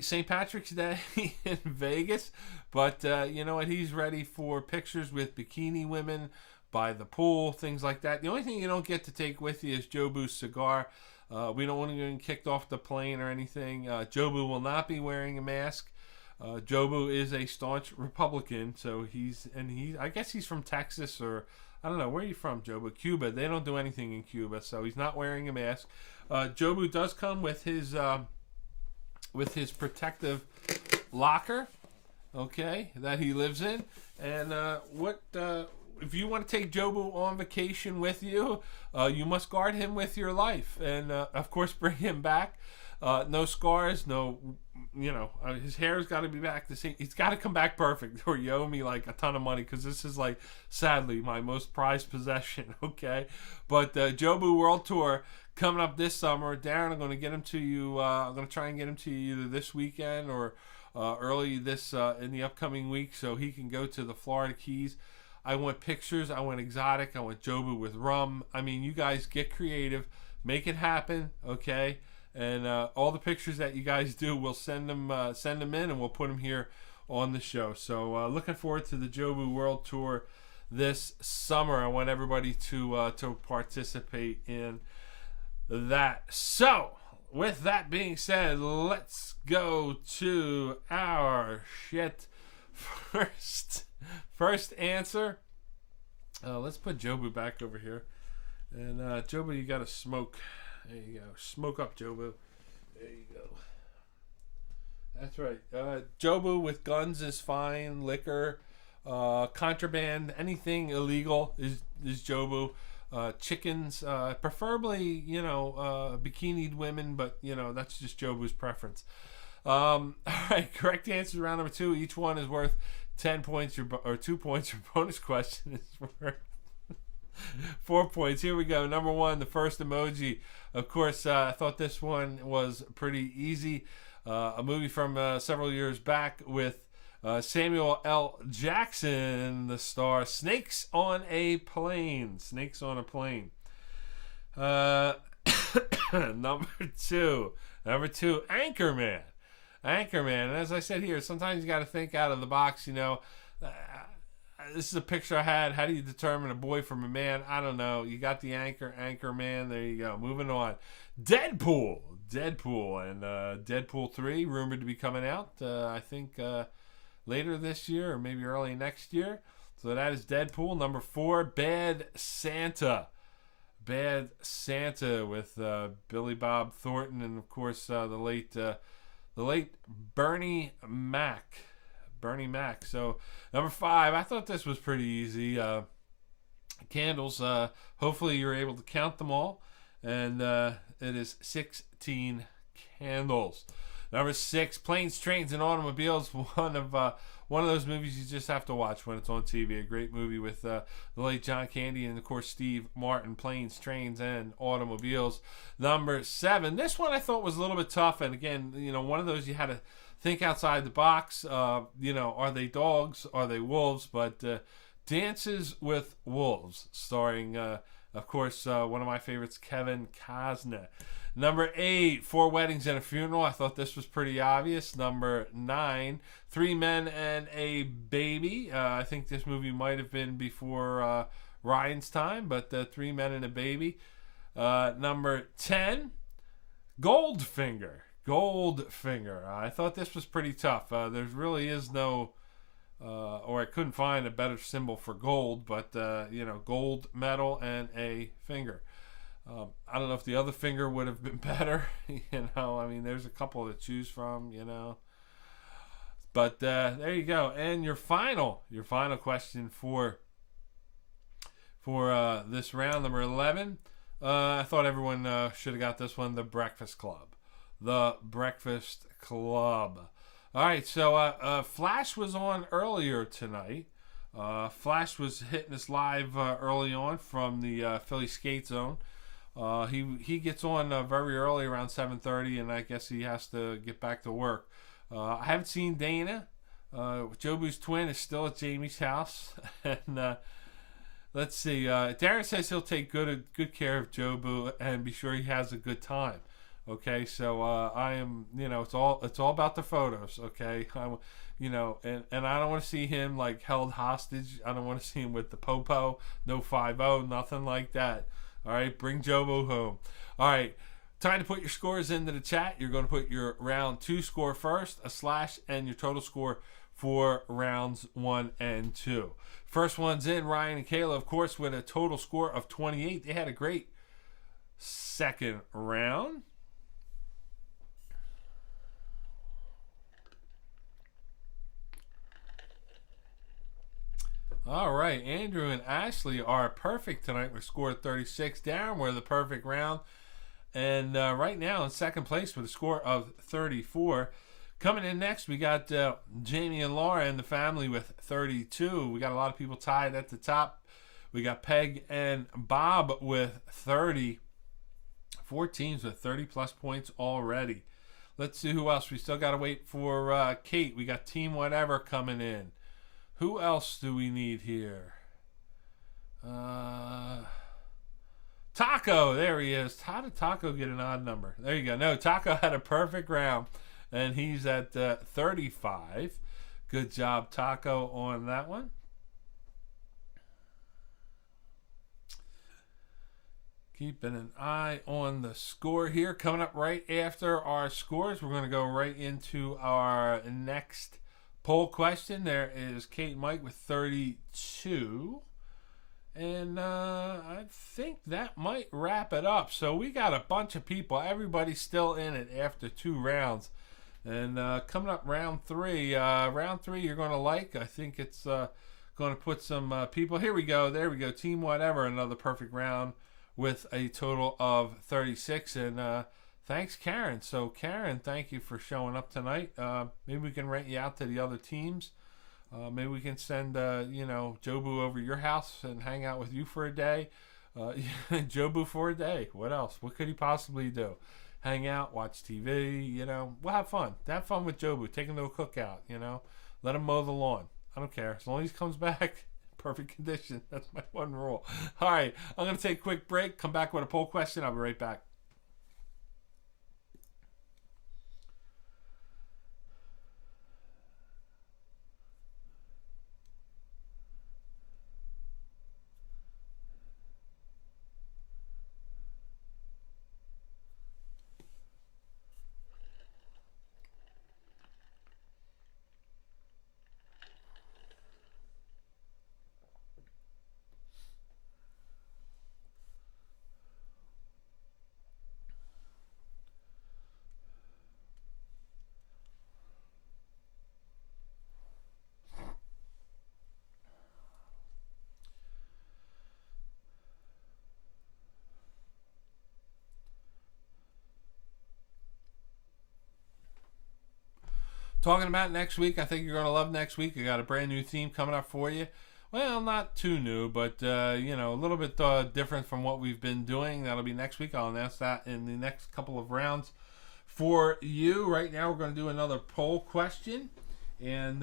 St. Patrick's Day in Vegas, but you know what? He's ready for pictures with bikini women by the pool, things like that. The only thing you don't get to take with you is Jobu's cigar. We don't want to get kicked off the plane or anything. Jobu will not be wearing a mask. Jobu is a staunch Republican, so I guess he's from Texas, or I don't know, where are you from, Jobu? Cuba. They don't do anything in Cuba, so he's not wearing a mask. Jobu does come with his protective locker, okay, that he lives in. And if you want to take Jobu on vacation with you, you must guard him with your life, and of course bring him back. No scars, no, his hair's got to be back the same. He's got to come back perfect, or you owe me like a ton of money, because this is like, sadly, my most prized possession. Okay, but Jobu World Tour coming up this summer. Darren, I'm going to get him to you. I'm going to try and get him to you either this weekend or early this in the upcoming week, so he can go to the Florida Keys. I want pictures. I want exotic. I want Jobu with rum. I mean, you guys get creative, make it happen, okay? And all the pictures that you guys do, we'll send them in, and we'll put them here on the show. So looking forward to the Jobu World Tour this summer. I want everybody to participate in that. So, with that being said, let's go to our first answer. Let's put Jobu back over here. And Jobu, you got to smoke. There you go. Smoke up, Jobu. There you go. That's right. Jobu with guns is fine. Liquor, contraband, anything illegal is Jobu. Chickens, preferably, bikinied women, but, that's just Jobu's preference. All right, correct answer, round number 2. Each one is worth 10 points, or 2 points. Your bonus question is worth 4 points. Here we go. Number 1, the first emoji. Of course, I thought this one was pretty easy. A movie from several years back with Samuel L. Jackson, the star. Snakes on a Plane. Snakes on a Plane. Number two, Anchorman. Anchorman. And as I said here, sometimes you got to think out of the box. This is a picture I had. How do you determine a boy from a man? I don't know. You got the Anchorman. There you go. Moving on. Deadpool, and Deadpool 3 rumored to be coming out. I think later this year or maybe early next year. So that is Deadpool. Number 4, Bad Santa. Bad Santa with Billy Bob Thornton and of course the late Bernie Mac. So number 5, I thought this was pretty easy. Candles. Hopefully you're able to count them all, and it is 16 candles. Number 6, Planes, Trains, and Automobiles. One of those movies you just have to watch when it's on TV. A great movie with the late John Candy and of course Steve Martin. Planes, Trains, and Automobiles. Number 7. This one I thought was a little bit tough, and again, one of those you had to think outside the box. Are they dogs? Are they wolves? But Dances with Wolves, starring, of course, one of my favorites, Kevin Costner. Number 8, 4 Weddings and a Funeral. I thought this was pretty obvious. Number 9, 3 Men and a Baby. I think this movie might have been before Ryan's time, but 3 Men and a Baby. Number 10, Goldfinger. I thought this was pretty tough. There really is no or I couldn't find a better symbol for gold, but, gold medal and a finger. I don't know if the other finger would have been better. There's a couple to choose from, But there you go. And your final question for this round, number 11. I thought everyone should have got this one, The Breakfast Club. The Breakfast Club. All right, so Flash was on earlier tonight. Flash was hitting us live early on from the Philly Skate Zone. He gets on very early, around 7:30, and I guess he has to get back to work. I haven't seen Dana. Jobu's twin is still at Jamie's house. And let's see. Darren says he'll take good care of Jobu and be sure he has a good time. Okay, so I am, it's all about the photos. Okay, and I don't want to see him like held hostage. I don't want to see him with the popo, no 5-0, nothing like that. All right, bring Jobu home. All right, time to put your scores into the chat. You're going to put your round 2 score first, a slash, and your total score for rounds 1 and 2. First one's in, Ryan and Kayla, of course, with a total score of 28. They had a great second round. All right, Andrew and Ashley are perfect tonight with a score of 36. Darren with a perfect round. And right now in second place with a score of 34. Coming in next, we got Jamie and Laura and the family with 32. We got a lot of people tied at the top. We got Peg and Bob with 30. 4 teams with 30-plus points already. Let's see who else. We still got to wait for Kate. We got Team Whatever coming in. Who else do we need here? Taco, there he is. How did Taco get an odd number? There you go. No, Taco had a perfect round, and he's at 35. Good job, Taco, on that one. Keeping an eye on the score here. Coming up right after our scores, we're going to go right into our next poll question. There is Kate and Mike with 32. And I think that might wrap it up. So we got a bunch of people. Everybody's still in it after 2 rounds. And coming up round 3. Round 3 you're going to like. I think it's going to put some people. Here we go. There we go. Team Whatever. Another perfect round with a total of 36. And thanks, Karen. So, Karen, thank you for showing up tonight. Maybe we can rent you out to the other teams. Maybe we can send, Jobu over your house and hang out with you for a day. Jobu for a day. What else? What could he possibly do? Hang out, watch TV, We'll have fun. Have fun with Jobu. Take him to a cookout, Let him mow the lawn. I don't care. As long as he comes back, perfect condition. That's my one rule. All right. I'm going to take a quick break. Come back with a poll question. I'll be right back. Talking about next week, I think you're going to love next week. I got a brand new theme coming up for you. Well, not too new, but, a little bit different from what we've been doing. That'll be next week. I'll announce that in the next couple of rounds for you. Right now, we're going to do another poll question. And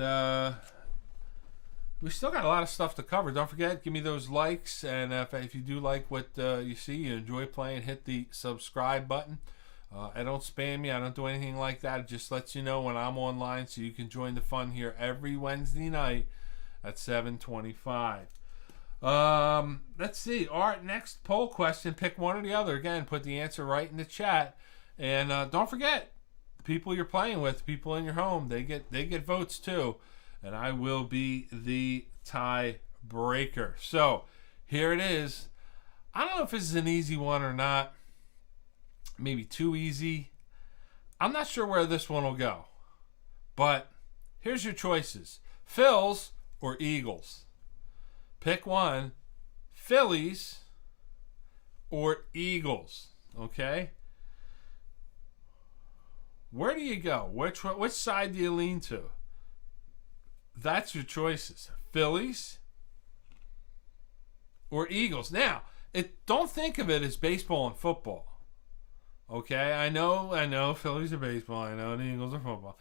we still got a lot of stuff to cover. Don't forget, give me those likes. And if you do like what you see, you enjoy playing, hit the subscribe button. I don't spam you. I don't do anything like that. It just lets you know when I'm online so you can join the fun here every Wednesday night at 7:25. Let's see. Our next poll question, pick one or the other. Again, put the answer right in the chat. And don't forget, the people you're playing with, people in your home, they get votes too. and I will be the tiebreaker. So here it is. I don't know if this is an easy one or not. Maybe too easy. I'm not sure where this one will go. But here's your choices. Phils or Eagles? Pick one. Phillies or Eagles? Okay? Where do you go? Which side do you lean to? That's your choices. Phillies or Eagles. Now, don't think of it as baseball and football. Okay? I know Phillies are baseball. I know the Eagles are football.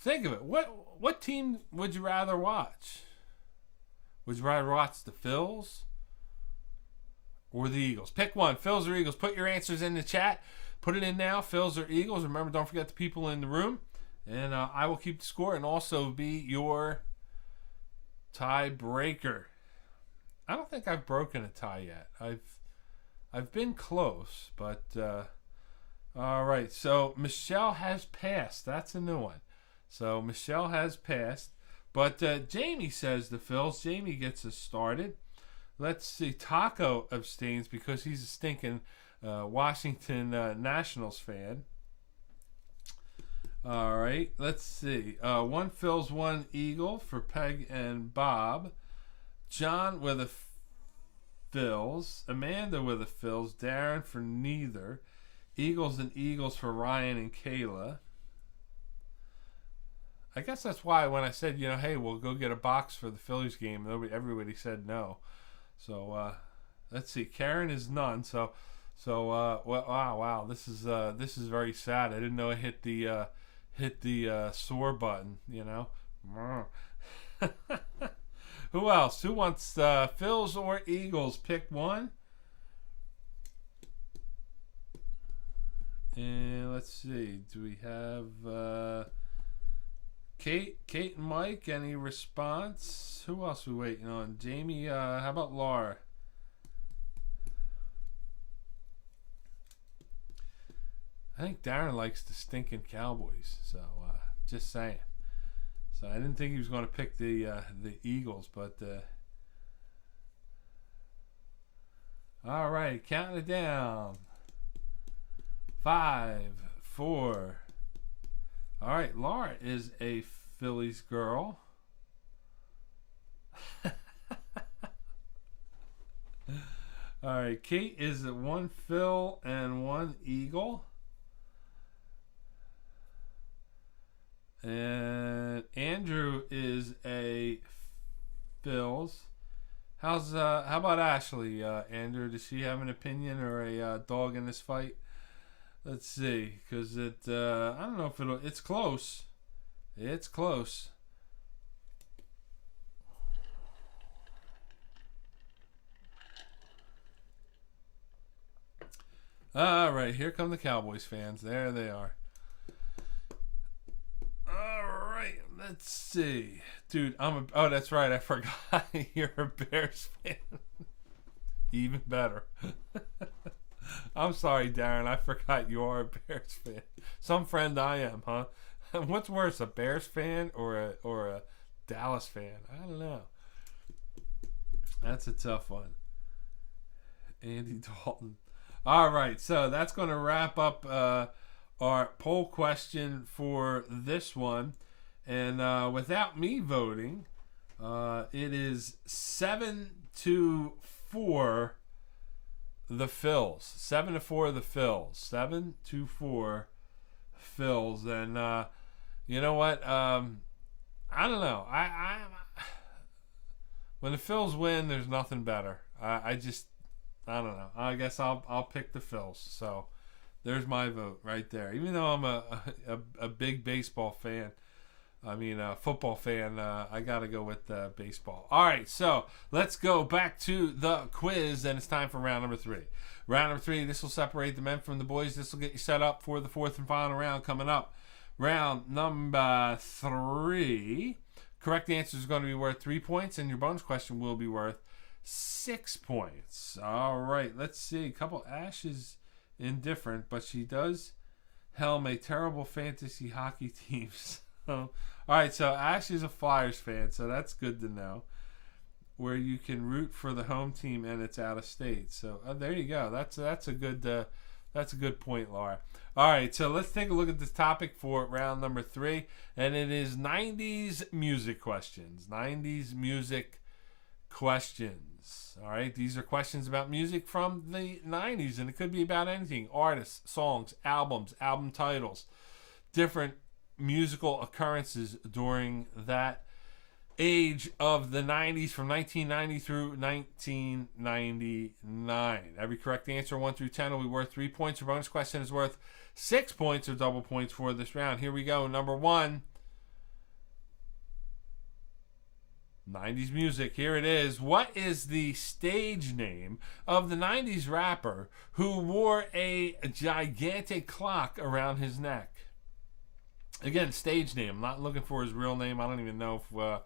Think of it. What team would you rather watch? Would you rather watch the Phils or the Eagles? Pick one. Phils or Eagles. Put your answers in the chat. Put it in now. Phils or Eagles. Remember, don't forget the people in the room. And I will keep the score and also be your tiebreaker. I don't think I've broken a tie yet. I've been close, but all right. So Michelle has passed. That's a new one. So Michelle has passed. But Jamie says the Phils. Jamie gets us started. Let's see. Taco abstains because he's a stinking Washington Nationals fan. All right. Let's see. One Phils, one Eagle for Peg and Bob. John with a Phils. Amanda with a Phils. Darren for neither. Eagles and Eagles for Ryan and Kayla. I guess that's why when I said, hey, we'll go get a box for the Phillies game, everybody said no. So let's see. Karen is none. So wow. This is very sad. I didn't know I hit the sore button. Who else? Who wants Phils or Eagles? Pick one. And let's see. Do we have Kate and Mike? Any response? Who else are we waiting on? Jamie, how about Laura? I think Darren likes the stinking Cowboys. So, just saying. So I didn't think he was going to pick the Eagles, but all right, counting it down. 5, 4. All right, Laura is a Phillies girl. All right, Kate is one Phil and one Eagle. And Andrew is a Phils. How about Ashley? Andrew, does she have an opinion or a dog in this fight? Let's see, because I don't know if it's close. It's close. All right, here come the Cowboys fans. There they are. All right, let's see. Dude, oh, that's right. I forgot you're a Bears fan. Even better. I'm sorry, Darren. I forgot you are a Bears fan. Some friend I am, huh? What's worse, a Bears fan or a Dallas fan? I don't know. That's a tough one. Andy Dalton. All right, so that's going to wrap up our poll question for this one. And without me voting, it is 7-4 the Phils. 7-4 the Phils. 7-4 Phils. And you know what? I don't know. I when the Phils win, there's nothing better. I don't know. I guess I'll pick the Phils. So there's my vote right there. Even though I'm a big baseball fan. I mean, football fan, I got to go with baseball. All right, so let's go back to the quiz, and it's time for round number 3. Round number 3, this will separate the men from the boys. This will get you set up for the fourth and final round coming up. Round number 3. Correct answer is going to be worth 3 points, and your bonus question will be worth 6 points. All right, let's see. A couple Ashes indifferent, but she does helm a terrible fantasy hockey team. So, All right, so Ashley's a Flyers fan, so that's good to know. Where you can root for the home team and it's out of state. So there you go. That's a good point, Laura. All right, so let's take a look at this topic for round number 3, and it is 90s music questions. 90s music questions. All right, these are questions about music from the 90s, and it could be about anything: artists, songs, albums, album titles, different musical occurrences during that age of the 90s from 1990 through 1999. Every correct answer, 1 through 10, will be worth 3 points. Your bonus question is worth 6 points or double points for this round. Here we go. Number 1. 90s music. Here it is. What is the stage name of the 90s rapper who wore a gigantic clock around his neck? Again, stage name. I'm not looking for his real name. I don't even know if...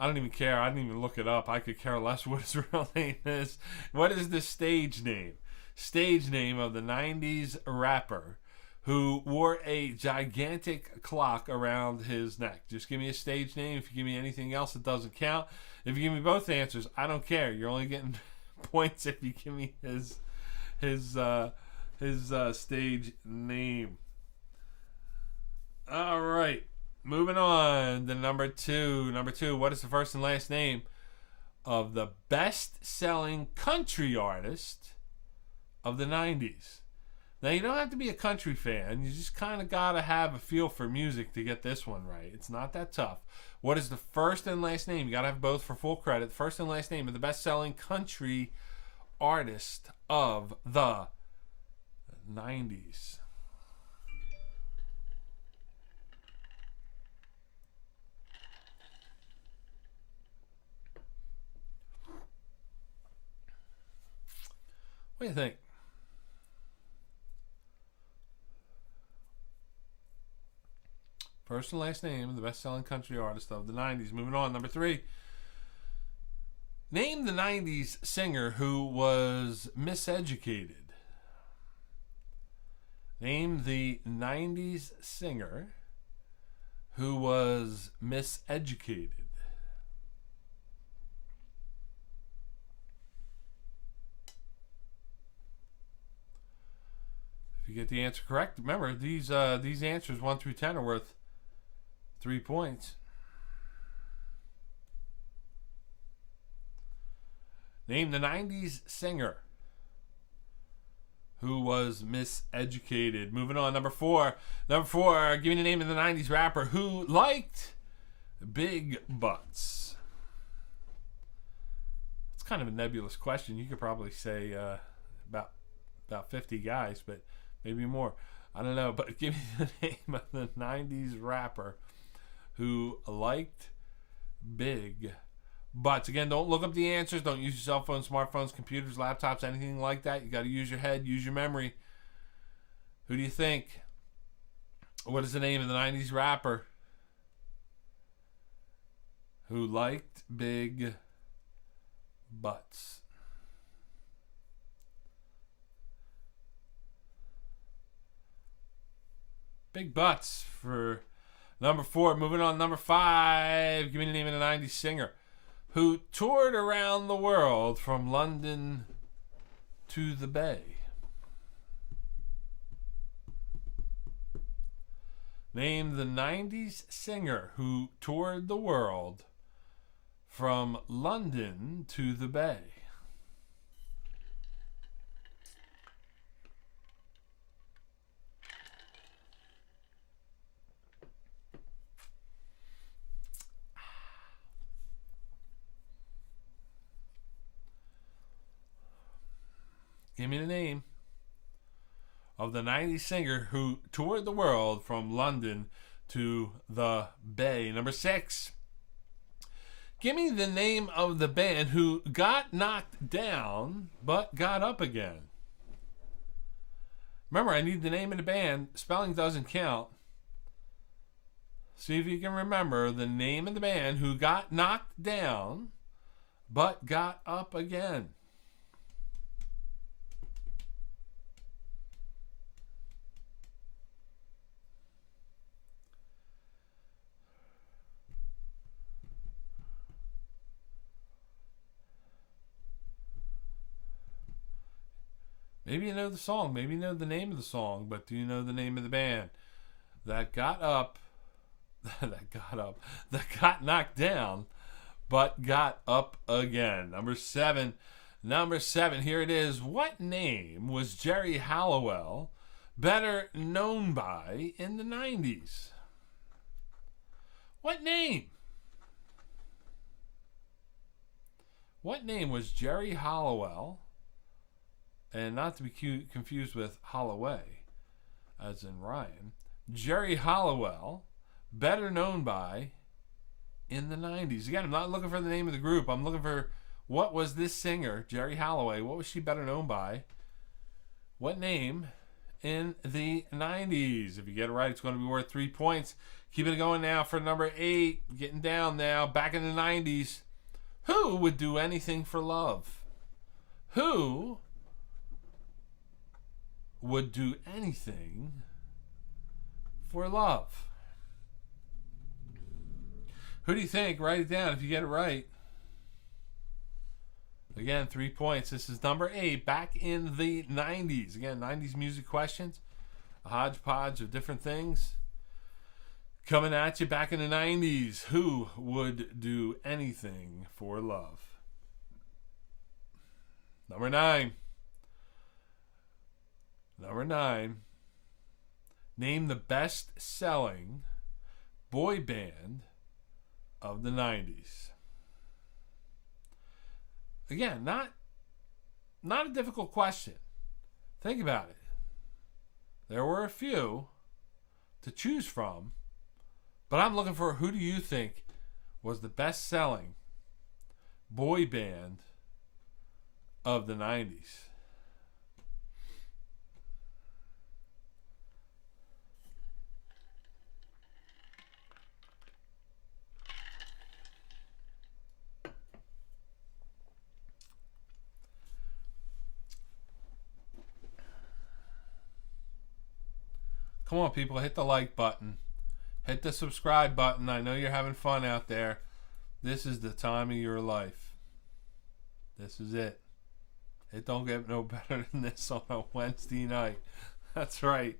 I don't even care. I didn't even look it up. I could care less what his real name is. What is the stage name? Stage name of the 90s rapper who wore a gigantic clock around his neck. Just give me a stage name. If you give me anything else, it doesn't count. If you give me both answers, I don't care. You're only getting points if you give me his stage name. All right, moving on to number 2. Number 2, what is the first and last name of the best-selling country artist of the 90s? Now, you don't have to be a country fan. You just kind of got to have a feel for music to get this one right. It's not that tough. What is the first and last name? You got to have both for full credit. First and last name of the best-selling country artist of the 90s. What do you think? First and last name of the best-selling country artist of the 90s. Moving on, number 3. Name the 90s singer who was miseducated. Name the 90s singer who was miseducated. If you get the answer correct, remember these answers 1 through 10 are worth 3 points. Name the 90s singer who was miseducated. Moving on, number 4. Number 4, give me the name of the 90s rapper who liked big butts. It's kind of a nebulous question. You could probably say about 50 guys, but maybe more. I don't know, but give me the name of the 90s rapper who liked big butts. Again, don't look up the answers. Don't use your cell phones, smartphones, computers, laptops, anything like that. You got to use your head, use your memory. Who do you think? What is the name of the 90s rapper who liked big butts? Big butts for number 4. Moving on, number 5. Give me the name of the 90s singer who toured around the world from London to the Bay. Name the 90s singer who toured the world from London to the Bay. Give me the name of the 90s singer who toured the world from London to the Bay. Number 6. Give me the name of the band who got knocked down but got up again. Remember, I need the name of the band. Spelling doesn't count. See if you can remember the name of the band who got knocked down but got up again. Maybe you know the song. Maybe you know the name of the song. But do you know the name of the band that got up, that got knocked down, but got up again? Number seven. Here it is. What name was Jerry Halliwell better known by in the 90s? What name? What name was Jerry Halliwell, and not to be confused with Holloway, as in Ryan, Jerry Halliwell, better known by in the 90s? Again, I'm not looking for the name of the group. I'm looking for what was this singer, Jerry Halliwell, what was she better known by? What name in the 90s? If you get it right, it's going to be worth 3 points. Keeping it going now for number 8. Getting down now. Back in the 90s. Who would do anything for love? Who would do anything for love? Who do you think? Write it down if you get it right. Again, 3 points. This is number 8. Back in the 90s. Again, 90s music questions. A hodgepodge of different things. Coming at you back in the 90s. Who would do anything for love? Number 9. Name the best-selling boy band of the 90s. Again, not a difficult question. Think about it. There were a few to choose from, but I'm looking for who do you think was the best-selling boy band of the 90s? Come on, people, hit the like button. Hit the subscribe button. I know you're having fun out there. This is the time of your life. This is it. It don't get no better than this on a Wednesday night. That's right.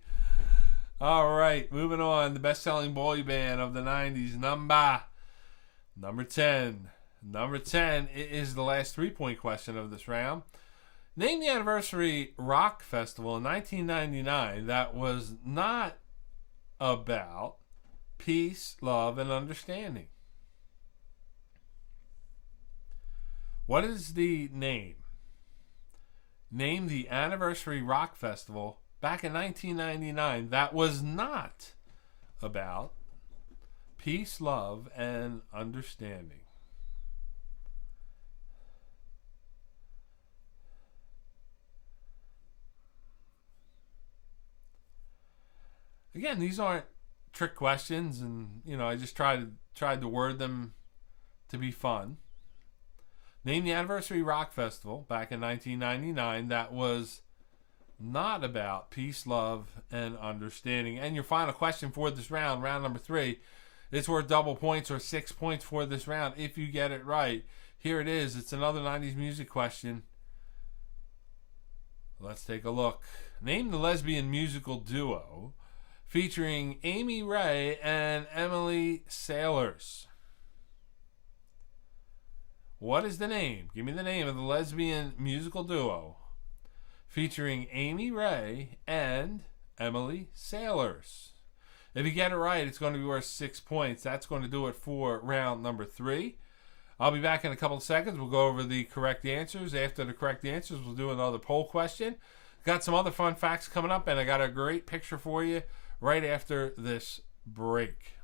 All right, moving on. The best-selling boy band of the 90s. Number 10. Number 10 is the last 3-point question of this round. Name the anniversary rock festival in 1999 that was not about peace, love, and understanding. What is the name? Name the anniversary rock festival back in 1999 that was not about peace, love, and understanding. Again, these aren't trick questions, and I just tried to word them to be fun. Name the anniversary rock festival back in 1999 that was not about peace, love, and understanding. And your final question for this round number 3, it's worth double points or 6 points for this round if you get it right. Here it is. It's another 90s music question. Let's take a look. Name the lesbian musical duo featuring Amy Ray and Emily Sailors. What is the name? Give me the name of the lesbian musical duo featuring Amy Ray and Emily Sailors. If you get it right, it's going to be worth 6 points. That's going to do it for round number 3. I'll be back in a couple of seconds. We'll go over the correct answers. After the correct answers, we'll do another poll question. Got some other fun facts coming up, and I got a great picture for you right after this break.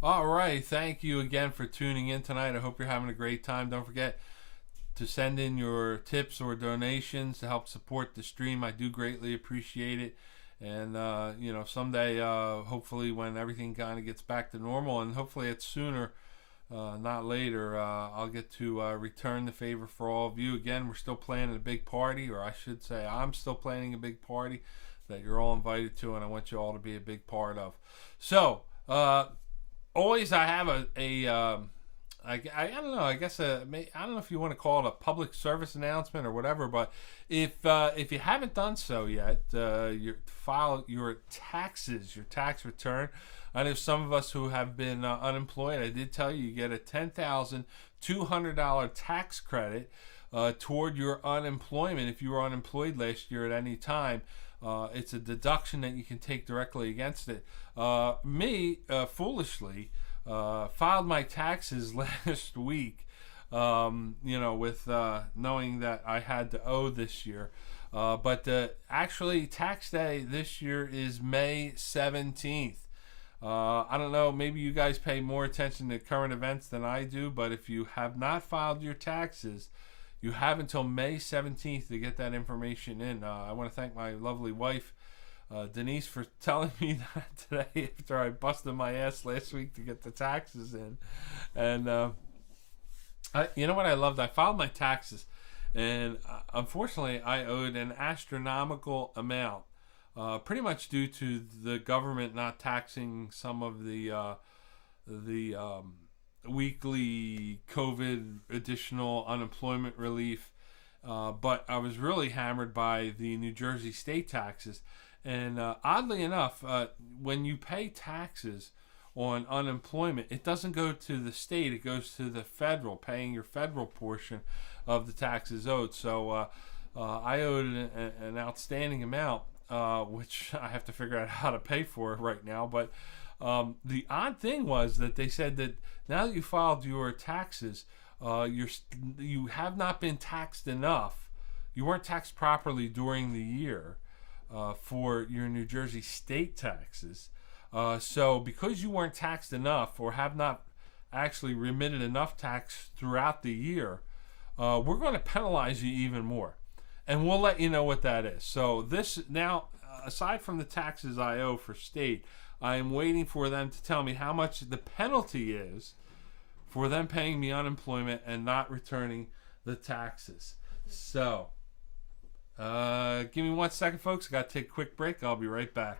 All right. Thank you again for tuning in tonight. I hope you're having a great time. Don't forget to send in your tips or donations to help support the stream. I do greatly appreciate it. And, someday, hopefully when everything kind of gets back to normal, and hopefully it's sooner, not later, I'll get to return the favor for all of you. Again, we're still planning a big party, or I should say I'm still planning a big party that you're all invited to, and I want you all to be a big part of. So, always I have I don't know. I guess I don't know if you want to call it a public service announcement or whatever. But if you haven't done so yet, you file your taxes, your tax return. I know some of us who have been unemployed. I did tell you get a $10,200 tax credit toward your unemployment if you were unemployed last year at any time. It's a deduction that you can take directly against it. Foolishly. Filed my taxes last week, with knowing that I had to owe this year. But actually, tax day this year is May 17th. I don't know, maybe you guys pay more attention to current events than I do, but if you have not filed your taxes, you have until May 17th to get that information in. I want to thank my lovely wife, Denise, for telling me that today after I busted my ass last week to get the taxes in. And you know what I loved? I filed my taxes, and unfortunately I owed an astronomical amount, pretty much due to the government not taxing some of the weekly COVID additional unemployment relief. But I was really hammered by the New Jersey state taxes. And oddly enough, when you pay taxes on unemployment, it doesn't go to the state, it goes to the federal, paying your federal portion of the taxes owed. So I owed an outstanding amount, which I have to figure out how to pay for right now. But the odd thing was that they said that now that you filed your taxes, you have not been taxed enough. You weren't taxed properly during the year. For your New Jersey state taxes. So because you weren't taxed enough or have not actually remitted enough tax throughout the year, we're going to penalize you even more. And we'll let you know what that is. So this now, aside from the taxes I owe for state, I am waiting for them to tell me how much the penalty is for them paying me unemployment and not returning the taxes. So give me 1 second, folks. I got to take a quick break. I'll be right back.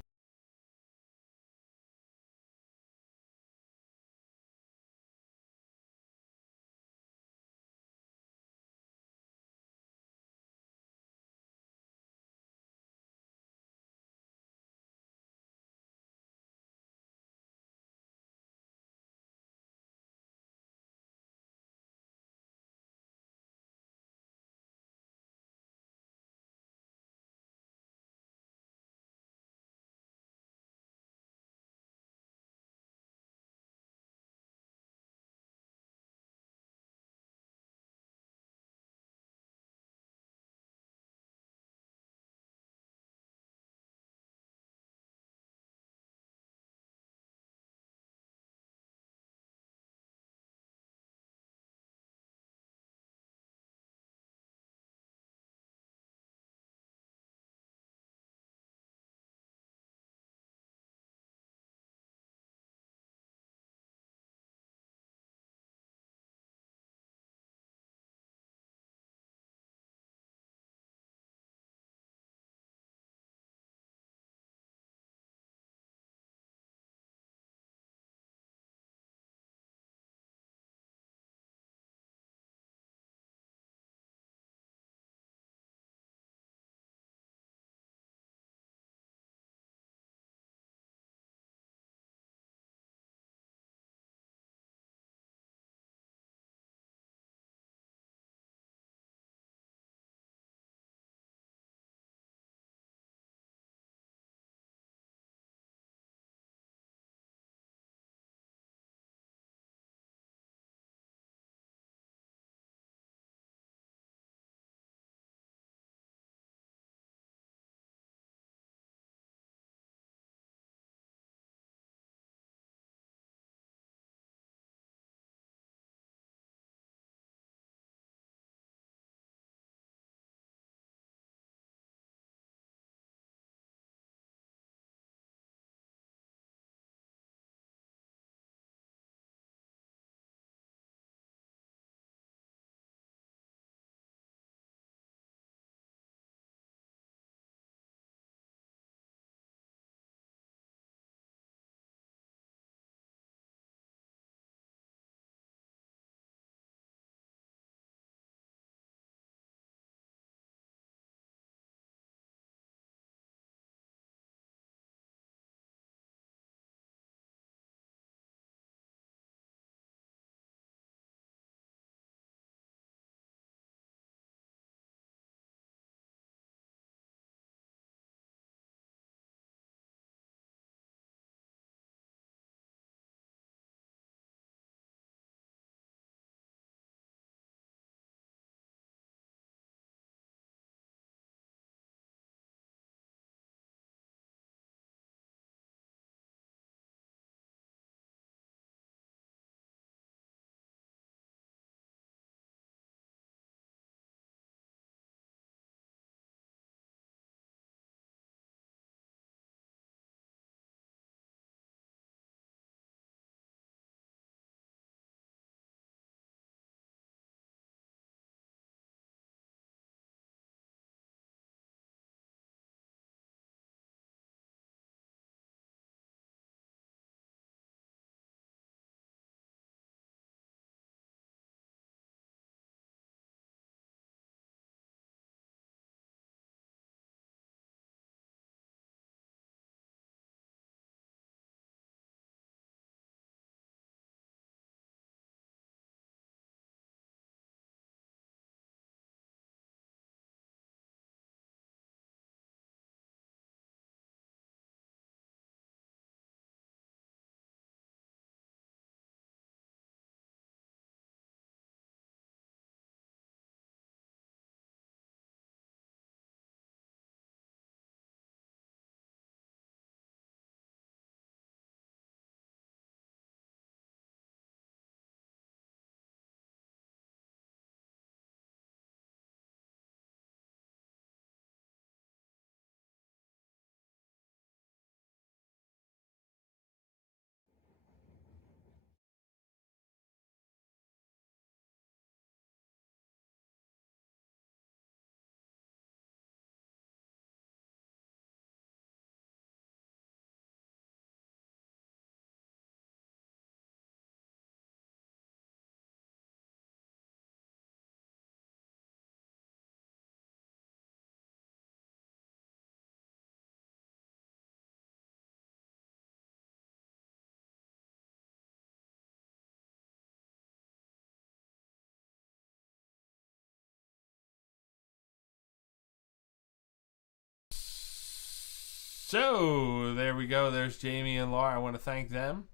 So there we go. There's Jamie and Laura. I want to thank them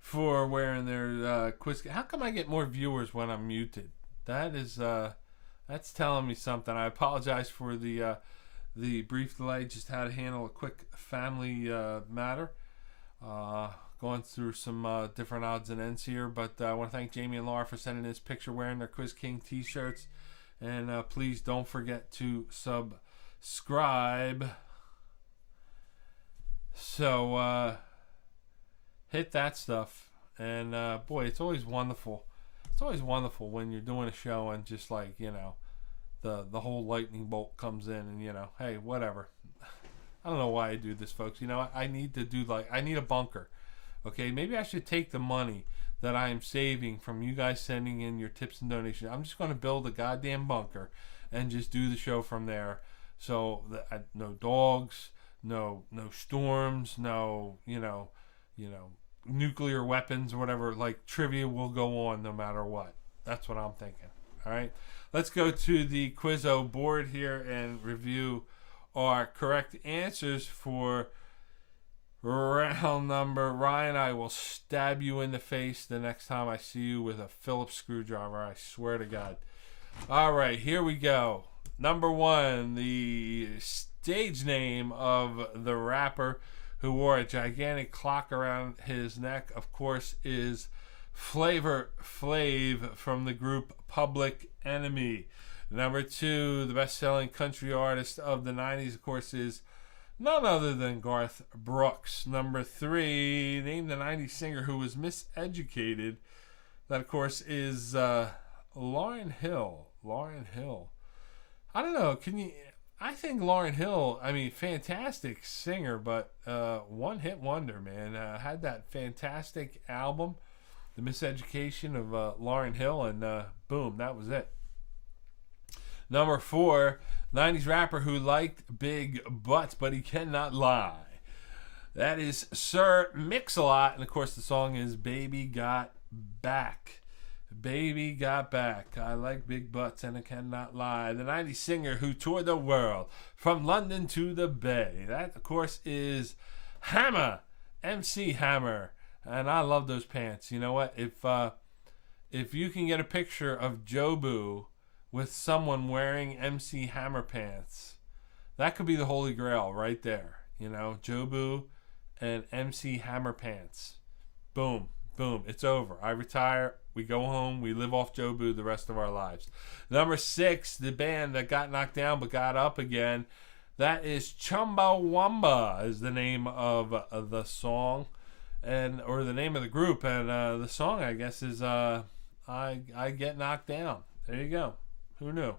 for wearing their quiz. How come I get more viewers when I'm muted? That is that's telling me something. I apologize for the brief delay. Just had to handle a quick family matter. Going through some different odds and ends here, but I want to thank Jamie and Laura for sending this picture wearing their Quiz King t-shirts. And please don't forget to subscribe. So hit that stuff. And boy, it's always wonderful. It's always wonderful when you're doing a show and just like, you know, the whole lightning bolt comes in and, you know, hey, whatever. I don't know why I do this, folks. You know, I need to do I need a bunker. Okay, maybe I should take the money that I am saving from you guys sending in your tips and donations. I'm just going to build a goddamn bunker and just do the show from there. So no dogs, no storms, no nuclear weapons or whatever. Like trivia will go on no matter what. That's what I'm thinking. All right, let's go to the Quizzo board here and review our correct answers for round number. Ryan, I will stab you in the face the next time I see you with a Phillips screwdriver. I swear to God. All right, here we go. Number one, the stage name of the rapper who wore a gigantic clock around his neck, of course, is Flavor Flav from the group Public Enemy. Number two, the best-selling country artist of the 90s, of course, is none other than Garth Brooks. Number three, name the 90s singer who was miseducated. That, of course, is Lauryn Hill. Lauryn Hill. I don't know. I think Lauryn Hill, I mean, fantastic singer, but one-hit wonder, man. Had that fantastic album, The Miseducation of Lauryn Hill, and boom, that was it. Number four, 90s rapper who liked big butts, but he cannot lie. That is Sir Mix-a-Lot, and of course the song is Baby Got Back. Baby Got Back. I like big butts and I cannot lie. The 90s singer who toured the world from London to the Bay. That, of course, is Hammer. MC Hammer. And I love those pants. You know what? If you can get a picture of Jobu with someone wearing MC Hammer pants, that could be the holy grail right there. You know, Jobu and MC Hammer pants. Boom, boom, it's over. I retire, we go home, we live off Jobu the rest of our lives. Number six, the band that got knocked down but got up again. That is Chumbawamba is the name of the song, or the name of the group. And the song, I guess, is I Get Knocked Down. There you go. Who knew?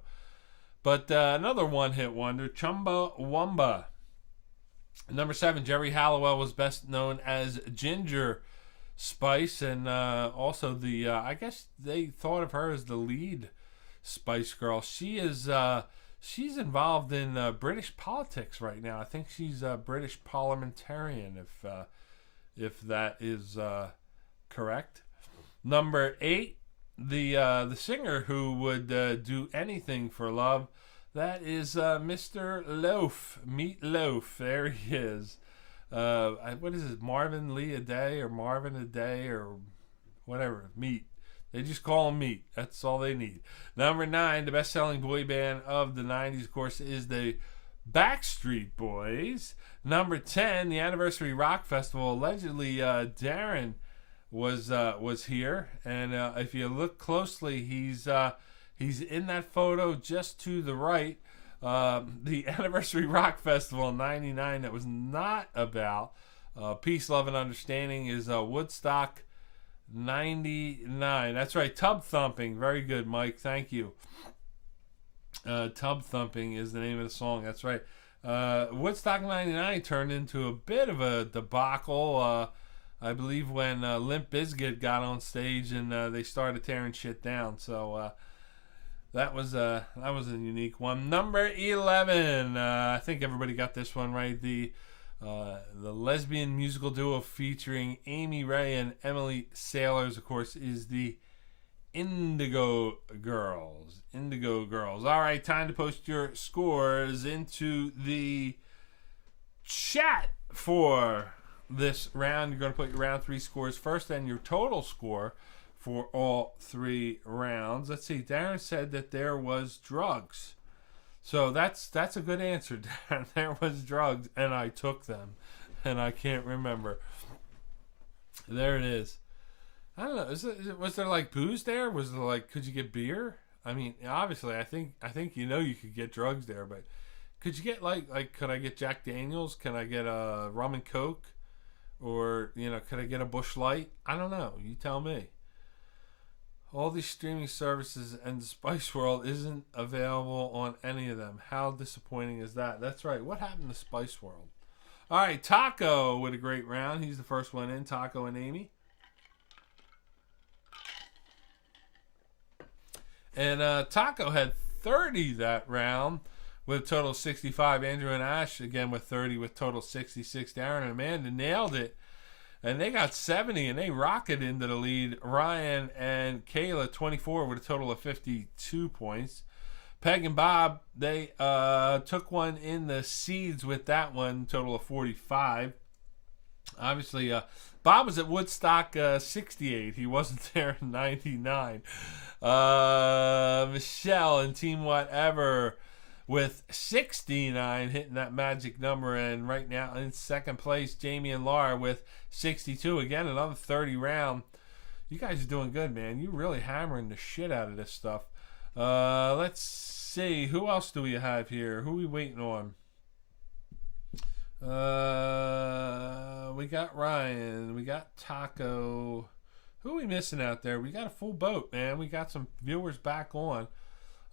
But another one-hit wonder, Chumbawamba. Number seven, Jerry Halliwell was best known as Ginger Spice, and also the I guess they thought of her as the lead Spice Girl. She is she's involved in British politics right now. I think she's a British parliamentarian, if that is correct. Number eight, the singer who would do anything for love. That is Mr. Loaf, Meat Loaf. There he is. What is it, Marvin Lee a Day or Marvin a Day or whatever, Meat. They just call him Meat. That's all they need. Number nine, the best-selling boy band of the 90s, of course, is the Backstreet Boys. Number 10, the Anniversary Rock Festival. Allegedly, Darren was here, and if you look closely, he's in that photo just to the right. The Anniversary Rock Festival in '99 that was not about peace, love, and understanding is Woodstock '99. That's right, Tub Thumping. Very good, Mike. Thank you. Tub Thumping is the name of the song. That's right. Woodstock '99 turned into a bit of a debacle. I believe when Limp Bizkit got on stage and they started tearing shit down. So that was a unique one. Number 11. I think everybody got this one right. The lesbian musical duo featuring Amy Ray and Emily Sailors, of course, is the Indigo Girls. Indigo Girls. All right, time to post your scores into the chat for this round. You're going to put your round 3 scores first and your total score for all 3 rounds. Let's see. Darren said that there was drugs. So that's a good answer, Darren. There was drugs, and I took them, and I can't remember. There it is. I don't know. Was there like booze there? Was there like, could you get beer? I mean, obviously, I think you could get drugs there, but could you get like could I get Jack Daniels? Can I get a rum and coke, or could I get a Busch Light? I don't know. You tell me. All these streaming services and the Spice World isn't available on any of them. How disappointing is that? That's right. What happened to Spice World? All right, Taco with a great round. He's the first one in, Taco and Amy. And Taco had 30 that round with a total of 65. Andrew and Ash, again, with 30 with total 66. Darren and Amanda nailed it. And they got 70, and they rocketed into the lead. Ryan and Kayla, 24 with a total of 52 points. Peg and Bob, they took one in the seeds with that one, total of 45. Obviously, Bob was at Woodstock 68. He wasn't there in 99. Michelle and Team Whatever with 69, hitting that magic number. And right now in second place, Jamie and Laura with 62. Again, another 30 round. You guys are doing good, man. You're really hammering the shit out of this stuff. Let's see. Who else do we have here? Who are we waiting on? We got Ryan. We got Taco. Who are we missing out there? We got a full boat, man. We got some viewers back on.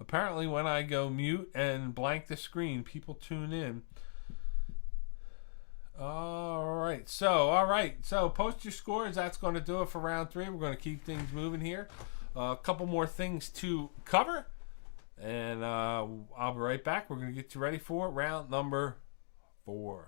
Apparently, when I go mute and blank the screen, people tune in. All right. So post your scores. That's going to do it for round 3. We're going to keep things moving here. A couple more things to cover, and I'll be right back. We're going to get you ready for round number 4.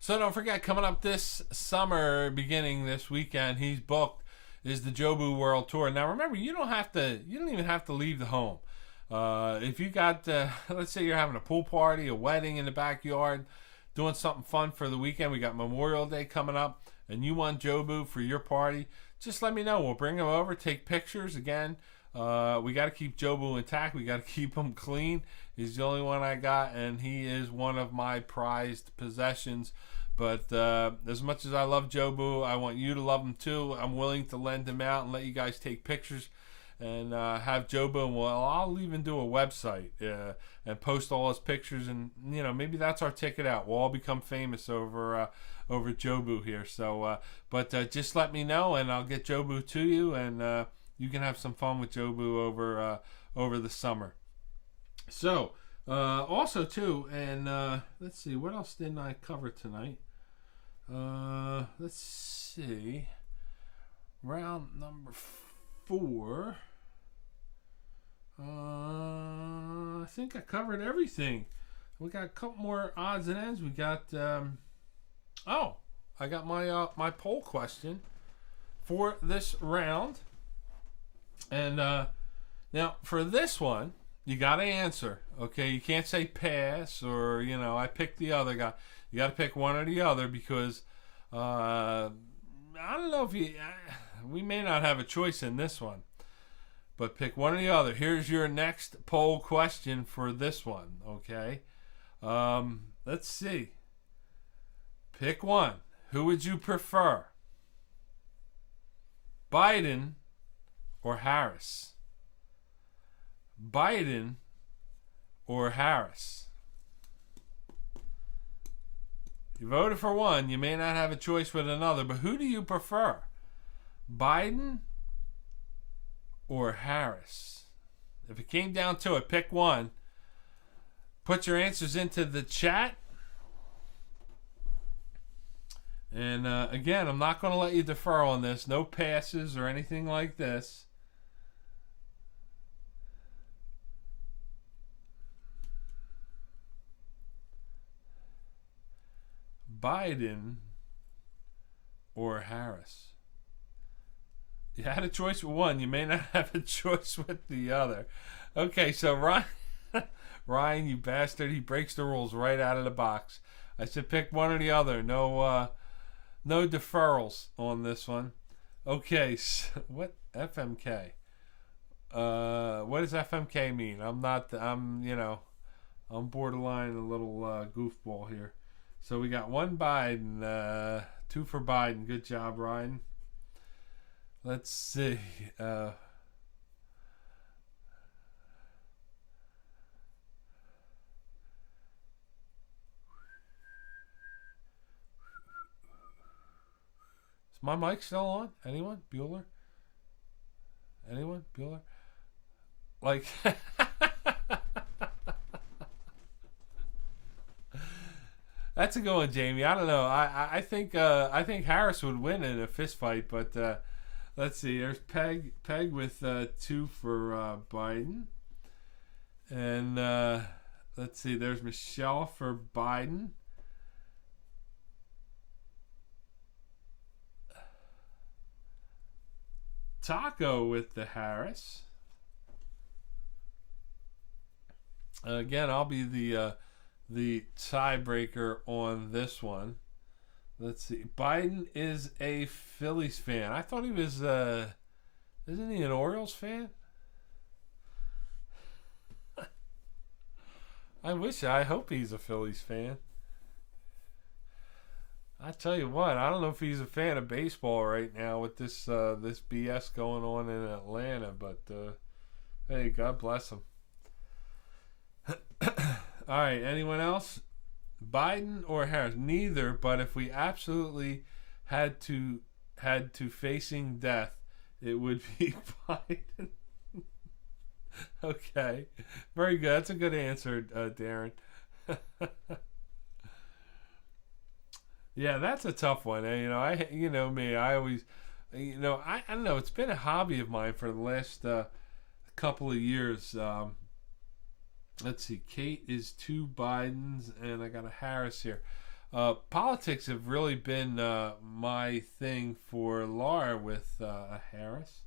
So don't forget, coming up this summer, beginning this weekend, he's booked, is the Jobu World Tour. Now remember, you don't even have to leave the home. If you got, let's say you're having a pool party, a wedding in the backyard, doing something fun for the weekend. We got Memorial Day coming up, and you want Jobu for your party, just let me know. We'll bring him over, take pictures. Again, we got to keep Jobu intact. We got to keep him clean. He's the only one I got, and he is one of my prized possessions. But as much as I love Jobu, I want you to love him too. I'm willing to lend him out and let you guys take pictures and have Jobu. And I'll even do a website and post all his pictures. And maybe that's our ticket out. We'll all become famous over Jobu here. So, but just let me know, and I'll get Jobu to you, and you can have some fun with Jobu over the summer. So. Also too, and let's see, what else didn't I cover tonight? Let's see, round number 4. I think I covered everything. We got a couple more odds and ends. We got I got my poll question for this round, and now for this one, you got to answer, okay? You can't say pass or, I picked the other guy. You got to pick one or the other, because I don't know if we may not have a choice in this one, but pick one or the other. Here's your next poll question for this one, okay? Let's see. Pick one. Who would you prefer? Biden or Harris? Biden or Harris? You voted for one. You may not have a choice with another, but who do you prefer? Biden or Harris? If it came down to it, pick one. Put your answers into the chat. And again, I'm not going to let you defer on this. No passes or anything like this. Biden or Harris? You had a choice with one. You may not have a choice with the other. Okay, so Ryan, you bastard, he breaks the rules right out of the box. I said pick one or the other. No deferrals on this one. Okay, so what FMK? What does FMK mean? I'm borderline a little goofball here. So we got one Biden, two for Biden. Good job, Ryan. Let's see. Is my mic still on? Anyone? Bueller? Anyone? Bueller? Like... That's a good one, Jamie. I don't know. I think Harris would win in a fist fight, but let's see. There's Peg with 2 for Biden, and let's see. There's Michelle for Biden. Taco with the Harris. Again, I'll be the tiebreaker on this one. Let's see. Biden is a Phillies fan. I thought he was, isn't he an Orioles fan? I hope he's a Phillies fan. I tell you what, I don't know if he's a fan of baseball right now with this BS going on in Atlanta, but hey, God bless him. All right, anyone else? Biden or Harris? Neither, but if we absolutely had to facing death, it would be Biden. Okay, very good. That's a good answer, Darren. Yeah, that's a tough one. You know me. I always, I don't know. It's been a hobby of mine for the last couple of years. Let's see. Kate is 2 Bidens, and I got a Harris here. Politics have really been my thing for Laura with a Harris.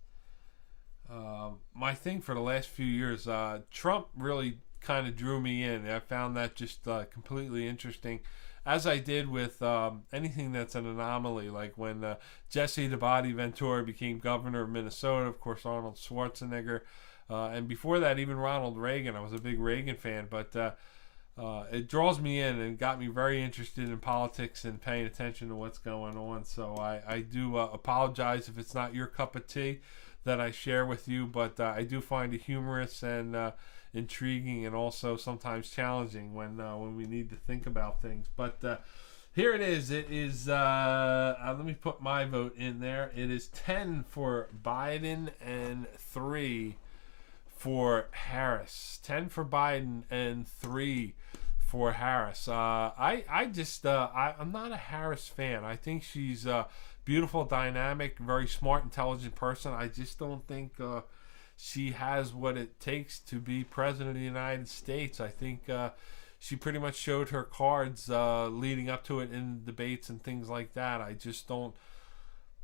My thing for the last few years, Trump really kind of drew me in. I found that just completely interesting, as I did with anything that's an anomaly, like when Jesse the Body Ventura became governor of Minnesota, of course, Arnold Schwarzenegger. And before that, even Ronald Reagan. I was a big Reagan fan, but it draws me in and got me very interested in politics and paying attention to what's going on. So I do apologize if it's not your cup of tea that I share with you, but I do find it humorous and intriguing and also sometimes challenging when we need to think about things. But here it is. It is, let me put my vote in there. It is 10 for Biden and 3 for Harris. 10 for Biden and 3 for Harris. I'm not a Harris fan. I think she's a beautiful, dynamic, very smart, intelligent person. I just don't think she has what it takes to be president of the United States. I think she pretty much showed her cards leading up to it in debates and things like that. I just don't,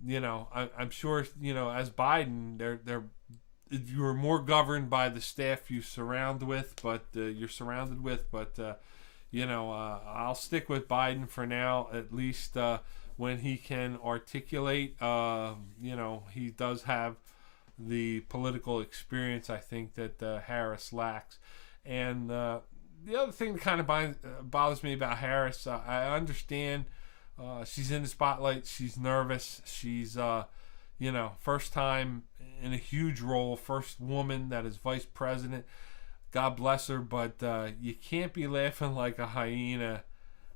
I'm sure, as Biden, you're more governed by the staff you're surrounded with, but I'll stick with Biden for now, at least when he can articulate. He does have the political experience, I think, that Harris lacks. And the other thing that kind of bothers me about Harris, I understand she's in the spotlight, she's nervous, she's first time in a huge role, first woman that is vice president. God bless her, but you can't be laughing like a hyena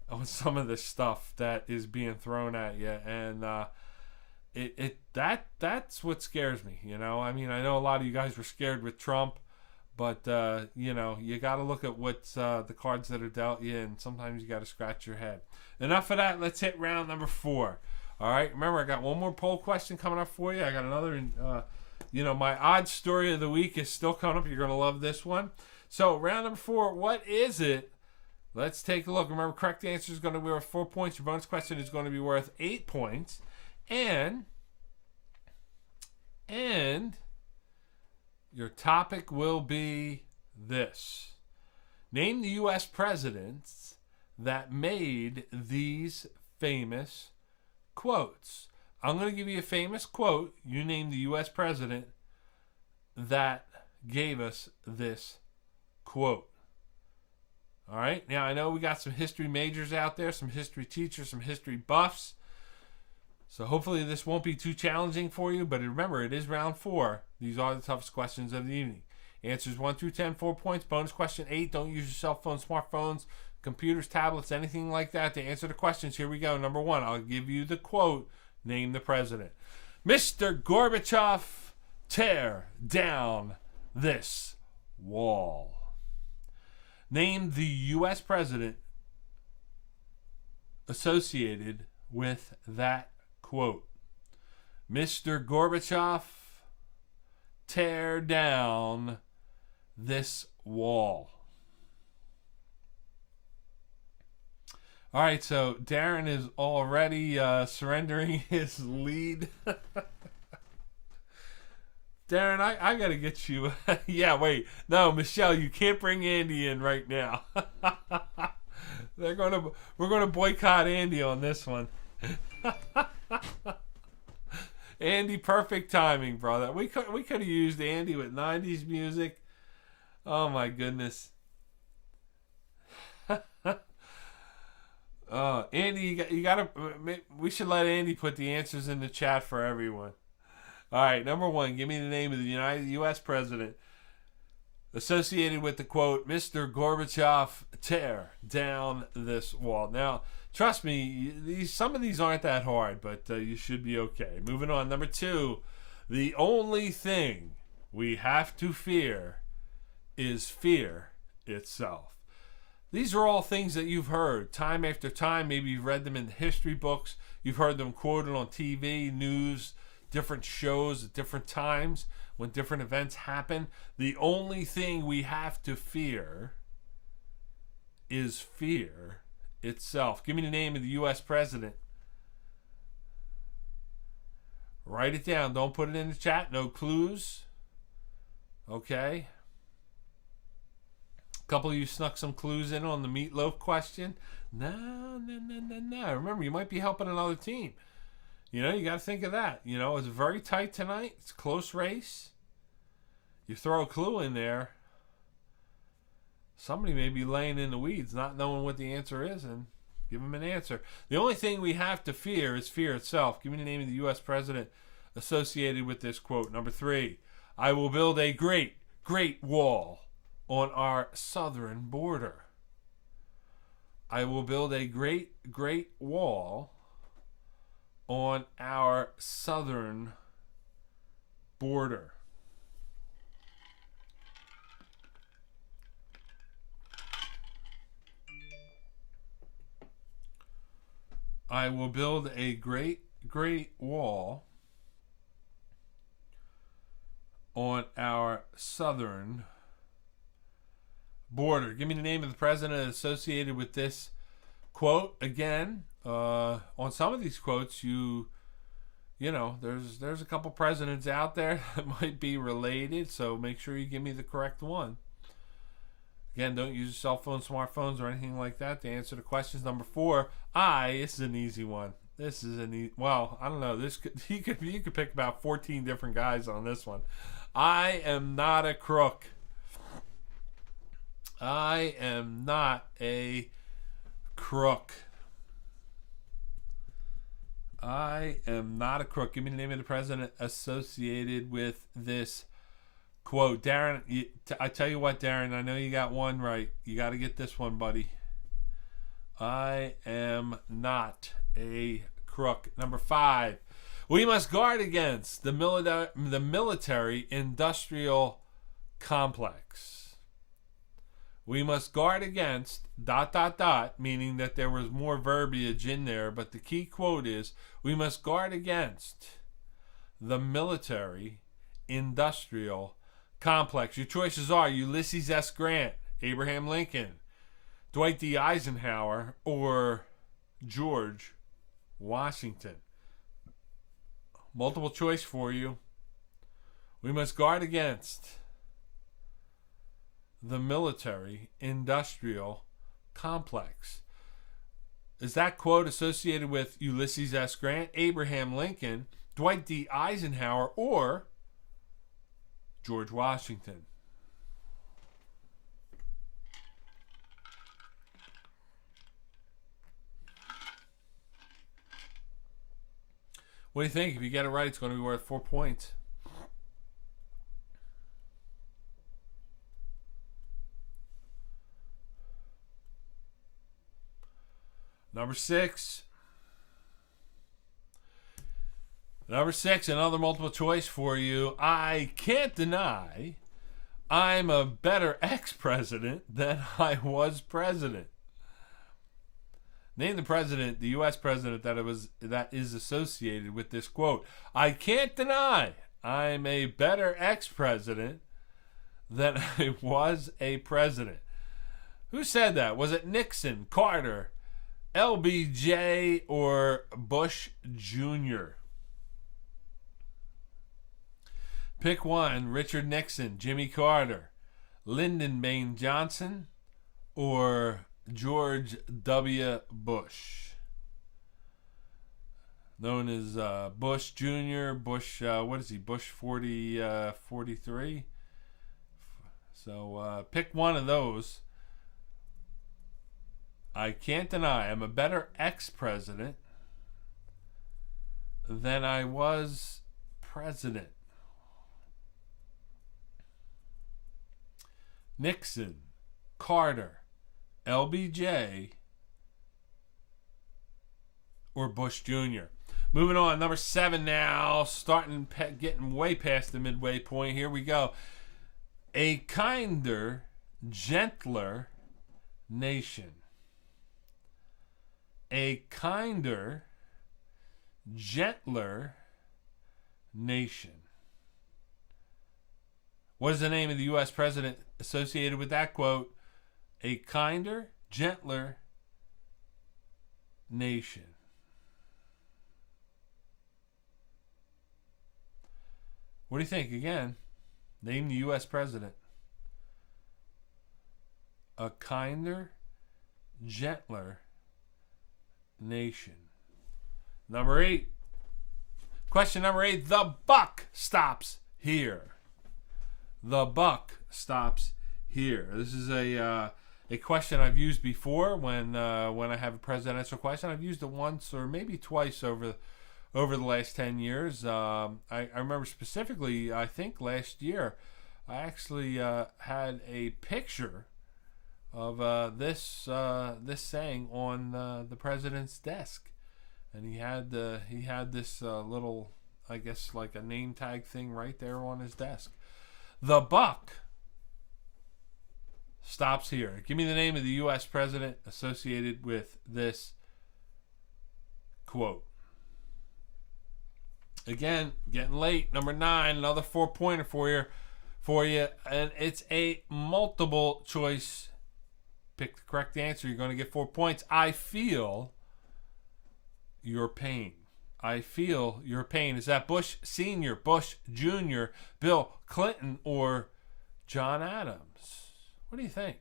on some of the stuff that is being thrown at you, and that's what scares me. You know, I mean, I know a lot of you guys were scared with Trump, but you know, you got to look at what's the cards that are dealt you, and sometimes you got to scratch your head. Enough of that. Let's hit round number 4. All right. Remember, I got one more poll question coming up for you. I got another. You know, my odd story of the week is still coming up. You're gonna love this one. So, round number 4. What is it? Let's take a look. Remember, correct answer is going to be worth 4 points. Your bonus question is going to be worth 8 points. And your topic will be this. Name the U.S. presidents that made these famous quotes. I'm going to give you a famous quote. You name the U.S. president that gave us this quote. All right. Now, I know we got some history majors out there, some history teachers, some history buffs. So hopefully this won't be too challenging for you. But remember, it is round 4. These are the toughest questions of the evening. Answers 1 through 10, 4 points. Bonus question 8. Don't use your cell phone, smartphones, computers, tablets, anything like that to answer the questions. Here we go. Number 1, I'll give you the quote. Name the president. Mr. Gorbachev, tear down this wall. Name the U.S. president associated with that quote. Mr. Gorbachev, tear down this wall. All right, so Darren is already surrendering his lead. Darren, I got to get you. Yeah, wait. No, Michelle, you can't bring Andy in right now. We're going to boycott Andy on this one. Andy, perfect timing, brother. We could have used Andy with 90s music. Oh my goodness. Andy, you gotta. We should let Andy put the answers in the chat for everyone. All right, number 1, give me the name of the U.S. president associated with the quote, Mr. Gorbachev, tear down this wall. Now, trust me, some of these aren't that hard, but you should be okay. Moving on, number 2, the only thing we have to fear is fear itself. These are all things that you've heard time after time. Maybe you've read them in the history books. You've heard them quoted on TV, news, different shows at different times when different events happen. The only thing we have to fear is fear itself. Give me the name of the U.S. president. Write it down. Don't put it in the chat. No clues. Okay. A couple of you snuck some clues in on the meatloaf question. No. Remember, you might be helping another team. You know, you got to think of that. You know, it's very tight tonight. It's a close race. You throw a clue in there, somebody may be laying in the weeds, not knowing what the answer is, and give them an answer. The only thing we have to fear is fear itself. Give me the name of the U.S. president associated with this quote. Number 3, I will build a great, great wall on our southern border. I will build a great, great wall on our southern border. I will build a great, great wall on our southern border. Give me the name of the president associated with this quote. Again, on some of these quotes, you know, there's a couple presidents out there that might be related, so make sure you give me the correct one. Again, don't use cell phones, smartphones, or anything like that to answer the questions. Number 4, this is an easy one. This is well, I don't know. You could pick about 14 different guys on this one. I am not a crook. I am not a crook. I am not a crook. Give me the name of the president associated with this quote. Darren, I tell you what, Darren, I know you got one right. You got to get this one, buddy. I am not a crook. Number 5. We must guard against the military-industrial complex. We must guard against ... meaning that there was more verbiage in there, but the key quote is, we must guard against the military-industrial complex. Your choices are Ulysses S. Grant, Abraham Lincoln, Dwight D. Eisenhower, or George Washington. Multiple choice for you. We must guard against the military-industrial complex. Is that quote associated with Ulysses S. Grant, Abraham Lincoln, Dwight D. Eisenhower, or George Washington? What do you think? If you get it right, it's going to be worth 4 points. Number 6. Number 6, another multiple choice for you. I can't deny I'm a better ex-president than I was president. Name the president, the U.S. president that is associated with this quote. I can't deny I'm a better ex-president than I was a president. Who said that? Was it Nixon, Carter, LBJ, or Bush Jr.? Pick one. Richard Nixon, Jimmy Carter, Lyndon Baines Johnson, or George W. Bush, known as Bush Jr., Bush, what is he, Bush 43? So pick one of those. I can't deny I'm a better ex-president than I was president. Nixon, Carter, LBJ, or Bush Jr. Moving on, number 7 now, getting way past the midway point. Here we go. A kinder, gentler nation. A kinder, gentler nation. What is the name of the U.S. president associated with that quote? A kinder, gentler nation. What do you think? Again, name the U.S. president. A kinder, gentler nation. Number 8. Question number 8. The buck stops here. The buck stops here. This is a question I've used before when I have a presidential question. I've used it once or maybe twice over the last 10 years. I remember specifically, I think last year, I actually had a picture of this saying on the president's desk, and he had this little, I guess, like a name tag thing right there on his desk. The buck stops here. Give me the name of the U.S. president associated with this quote. Again, getting late. Number 9, another 4-pointer for you, and it's a multiple choice. Pick the correct answer. You're going to get 4 points. I feel your pain. I feel your pain. Is that Bush Sr., Bush Jr., Bill Clinton, or John Adams? What do you think?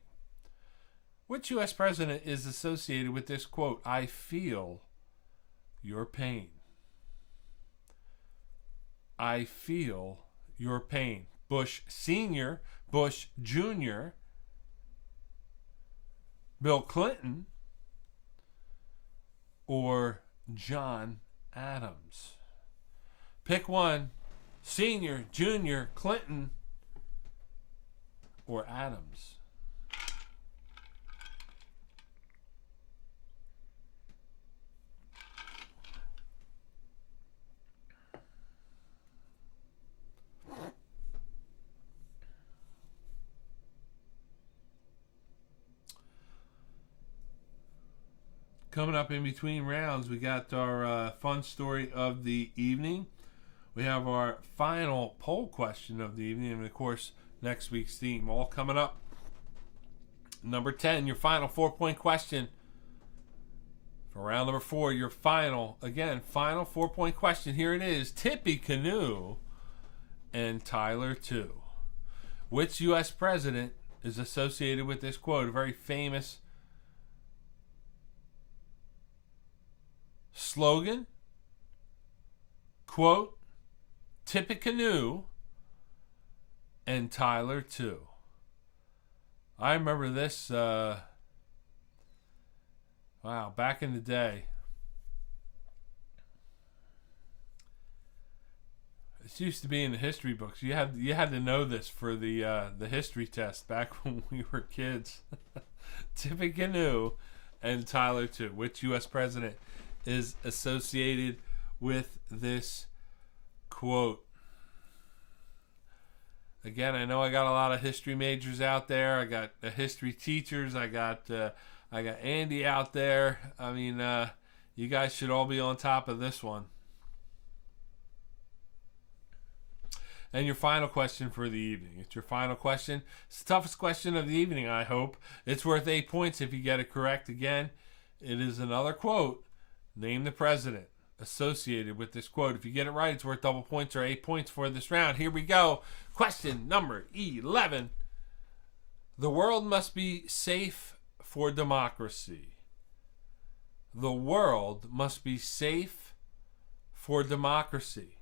Which U.S. president is associated with this quote? I feel your pain. I feel your pain. Bush Sr., Bush Jr., Bill Clinton, or John Adams. Pick one. Senior, Junior, Clinton, or Adams. Coming up in between rounds, we got our fun story of the evening. We have our final poll question of the evening, and of course, next week's theme, all coming up. Number 10, your final 4-point question for round number 4. Your final 4-point question. Here it is: Tippecanoe and Tyler 2. Which U.S. president is associated with this quote? A very famous slogan, quote, Tippecanoe and Tyler 2. I remember this, back in the day. This used to be in the history books. You had to know this for the history test back when we were kids. Tippecanoe and Tyler 2. Which U.S. president is associated with this quote? Again, I know I got a lot of history majors out there. I got history teachers. I got Andy out there. I mean, you guys should all be on top of this one. And your final question for the evening. It's your final question. It's the toughest question of the evening, I hope. It's worth 8 points if you get it correct. Again, it is another quote. Name the president associated with this quote. If you get it right, it's worth double points or 8 points for this round. Here we go. Question number 11. The world must be safe for democracy. The world must be safe for democracy.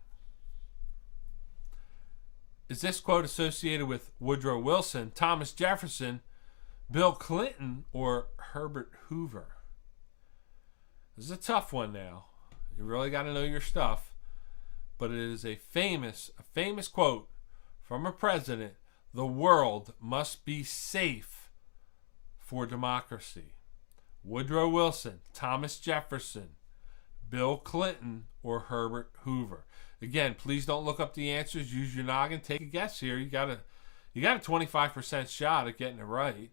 Is this quote associated with Woodrow Wilson, Thomas Jefferson, Bill Clinton, or Herbert Hoover? This is a tough one now. You really got to know your stuff. But it is a famous quote from a president. The world must be safe for democracy. Woodrow Wilson, Thomas Jefferson, Bill Clinton, or Herbert Hoover. Again, please don't look up the answers. Use your noggin. Take a guess here. You got a 25% shot at getting it right.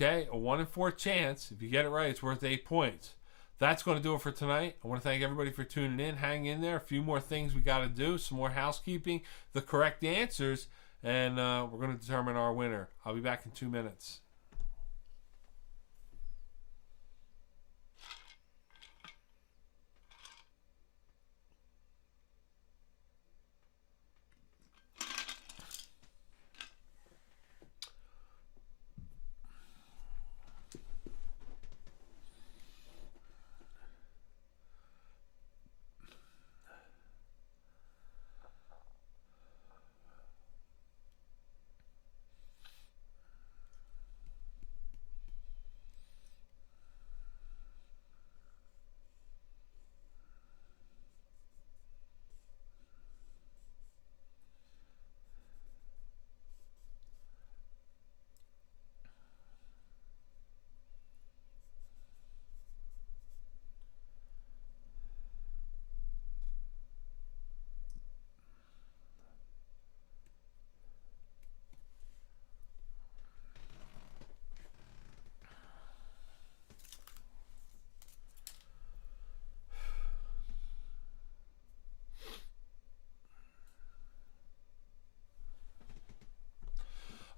Okay, a 1 in 4 chance. If you get it right, it's worth 8 points. That's going to do it for tonight. I want to thank everybody for tuning in. Hang in there. A few more things we got to do. Some more housekeeping. The correct answers. And we're going to determine our winner. I'll be back in 2 minutes.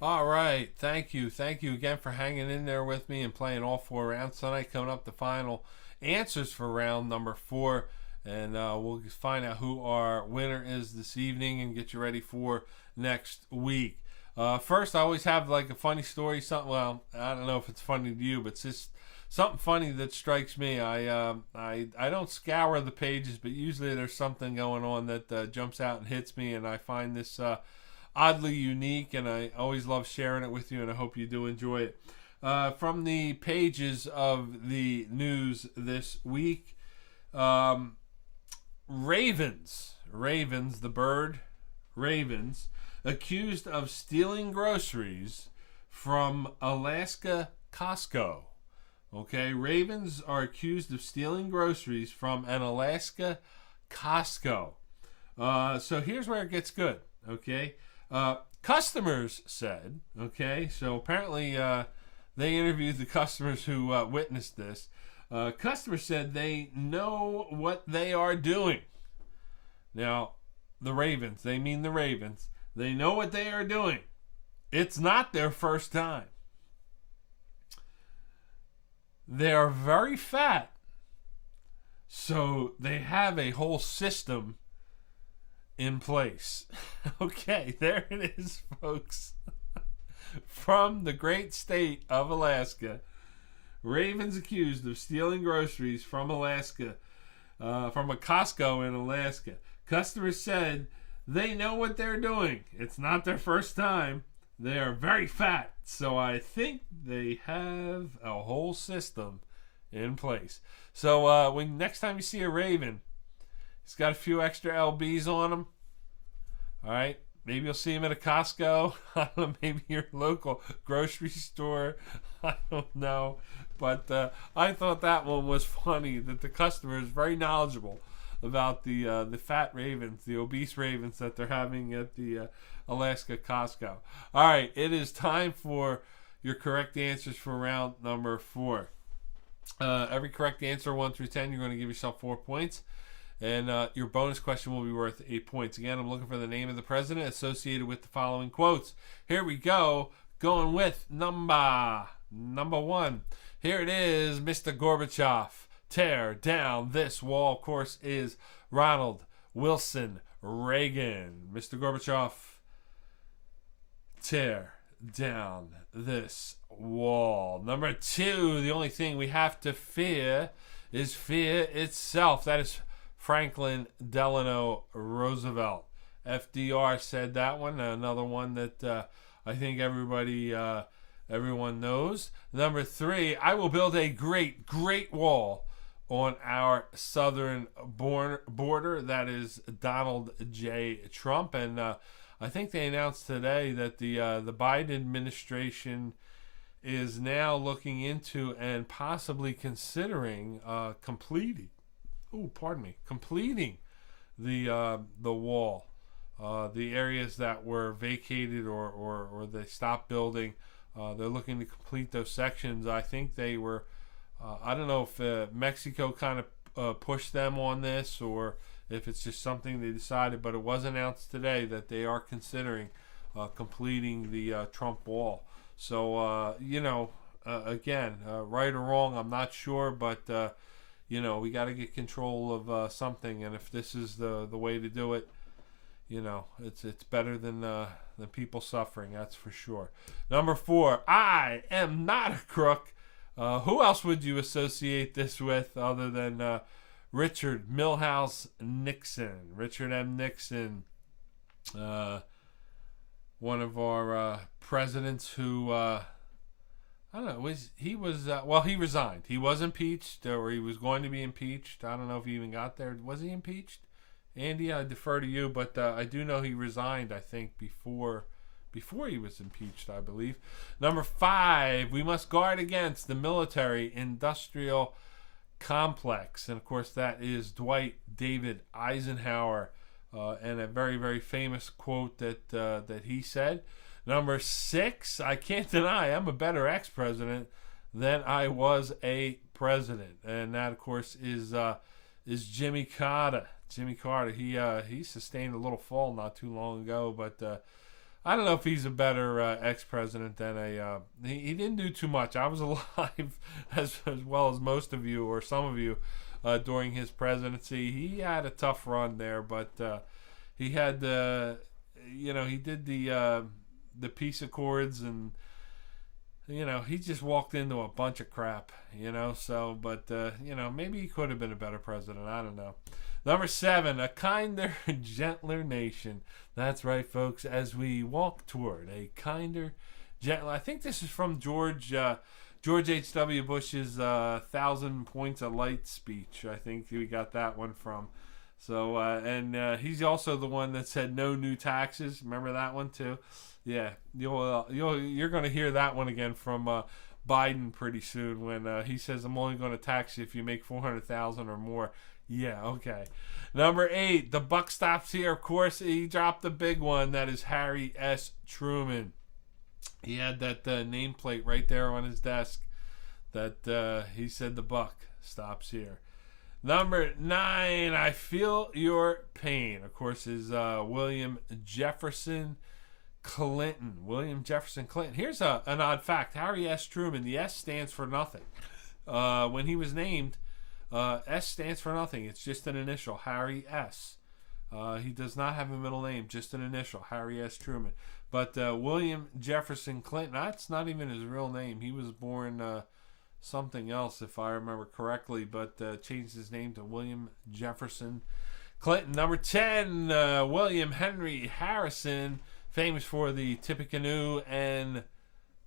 All right. Thank you. Thank you again for hanging in there with me and playing all 4 rounds tonight. Coming up, the final answers for round number 4. And we'll find out who our winner is this evening and get you ready for next week. First, I always have like a funny story. Something. Well, I don't know if it's funny to you, but it's just something funny that strikes me. I don't scour the pages, but usually there's something going on that jumps out and hits me, and I find this oddly unique, and I always love sharing it with you, and I hope you do enjoy it. From the pages of the news this week, ravens, the bird, ravens, accused of stealing groceries from Alaska Costco. Okay, ravens are accused of stealing groceries from an Alaska Costco. So here's where it gets good. Okay, customers said. Okay, so apparently they interviewed the customers who witnessed this. Customers said they know what they are doing. Now, the ravens, they mean the ravens. They know what they are doing. It's not their first time. They are very fat. So they have a whole system in place. Okay, there it is, folks. From the great state of Alaska, ravens accused of stealing groceries from Alaska, from a Costco in Alaska. Customers said they know what they're doing. It's not their first time. They are very fat, so I think they have a whole system in place. So when next time you see a raven, he's got a few extra LBs on him. All right, maybe you'll see him at a Costco. I don't know, maybe your local grocery store. I don't know, but I thought that one was funny. That the customer is very knowledgeable about the fat ravens, the obese ravens that they're having at the Alaska Costco. All right, it is time for your correct answers for round number 4. Every correct answer, 1 through 10, you're going to give yourself 4 points. And your bonus question will be worth 8 points. Again, I'm looking for the name of the president associated with the following quotes. Here we go. Going with number 1. Here it is, Mr. Gorbachev. Tear down this wall. Of course, is Ronald Wilson Reagan. Mr. Gorbachev, tear down this wall. Number 2, the only thing we have to fear is fear itself. That is Franklin Delano Roosevelt. FDR said that one. Another one that I think everyone knows. Number 3, I will build a great, great wall on our southern border. That is Donald J. Trump. And I think they announced today that the Biden administration is now looking into and possibly considering completing the wall, the areas that were vacated or they stopped building. They're looking to complete those sections. I think they were. I don't know if Mexico kind of pushed them on this or if it's just something they decided, but it was announced today that they are considering completing the Trump wall. So, again, right or wrong, I'm not sure, but, we got to get control of something, and if this is the way to do it, it's better than people suffering, that's for sure. Number 4, I am not a crook. Who else would you associate this with other than Richard Milhouse Nixon? Richard M. Nixon, one of our presidents who, I don't know, he resigned. He was impeached, or he was going to be impeached. I don't know if he even got there. Was he impeached? Andy, I defer to you, but I do know he resigned, I think, before he was impeached, I believe. Number 5, we must guard against the military-industrial complex. And, of course, that is Dwight David Eisenhower, and a very, very famous quote that he said. Number 6, I can't deny I'm a better ex-president than I was a president. And that, of course, is Jimmy Carter. Jimmy Carter, he sustained a little fall not too long ago, but I don't know if he's a better ex-president than he didn't do too much. I was alive as well as most of you or some of you during his presidency. He had a tough run there, but he had he did the peace accords, and he just walked into a bunch of crap, so, but maybe he could have been a better president. I don't know. Number 7, a kinder, gentler nation. That's right, folks, as we walk toward a kinder, gentler. I think this is from George H.W. Bush's 1,000 Points of Light speech. I think we got that one from. So and he's also the one that said no new taxes. Remember that one too? Yeah, you're going to hear that one again from Biden pretty soon when he says I'm only going to tax you if you make $400,000 or more. Yeah, okay. Number 8, the buck stops here. Of course, he dropped the big one. That is Harry S. Truman. He had that nameplate right there on his desk that he said the buck stops here. Number 9, I Feel Your Pain. Of course, is William Jefferson Clinton. William Jefferson Clinton. Here's an odd fact. Harry S. Truman, the S stands for nothing. When he was named, S stands for nothing. It's just an initial, Harry S. He does not have a middle name, just an initial, Harry S. Truman. But William Jefferson Clinton, that's not even his real name. He was born something else, if I remember correctly, but changed his name to William Jefferson Clinton. Number 10, William Henry Harrison, famous for the Tippecanoe and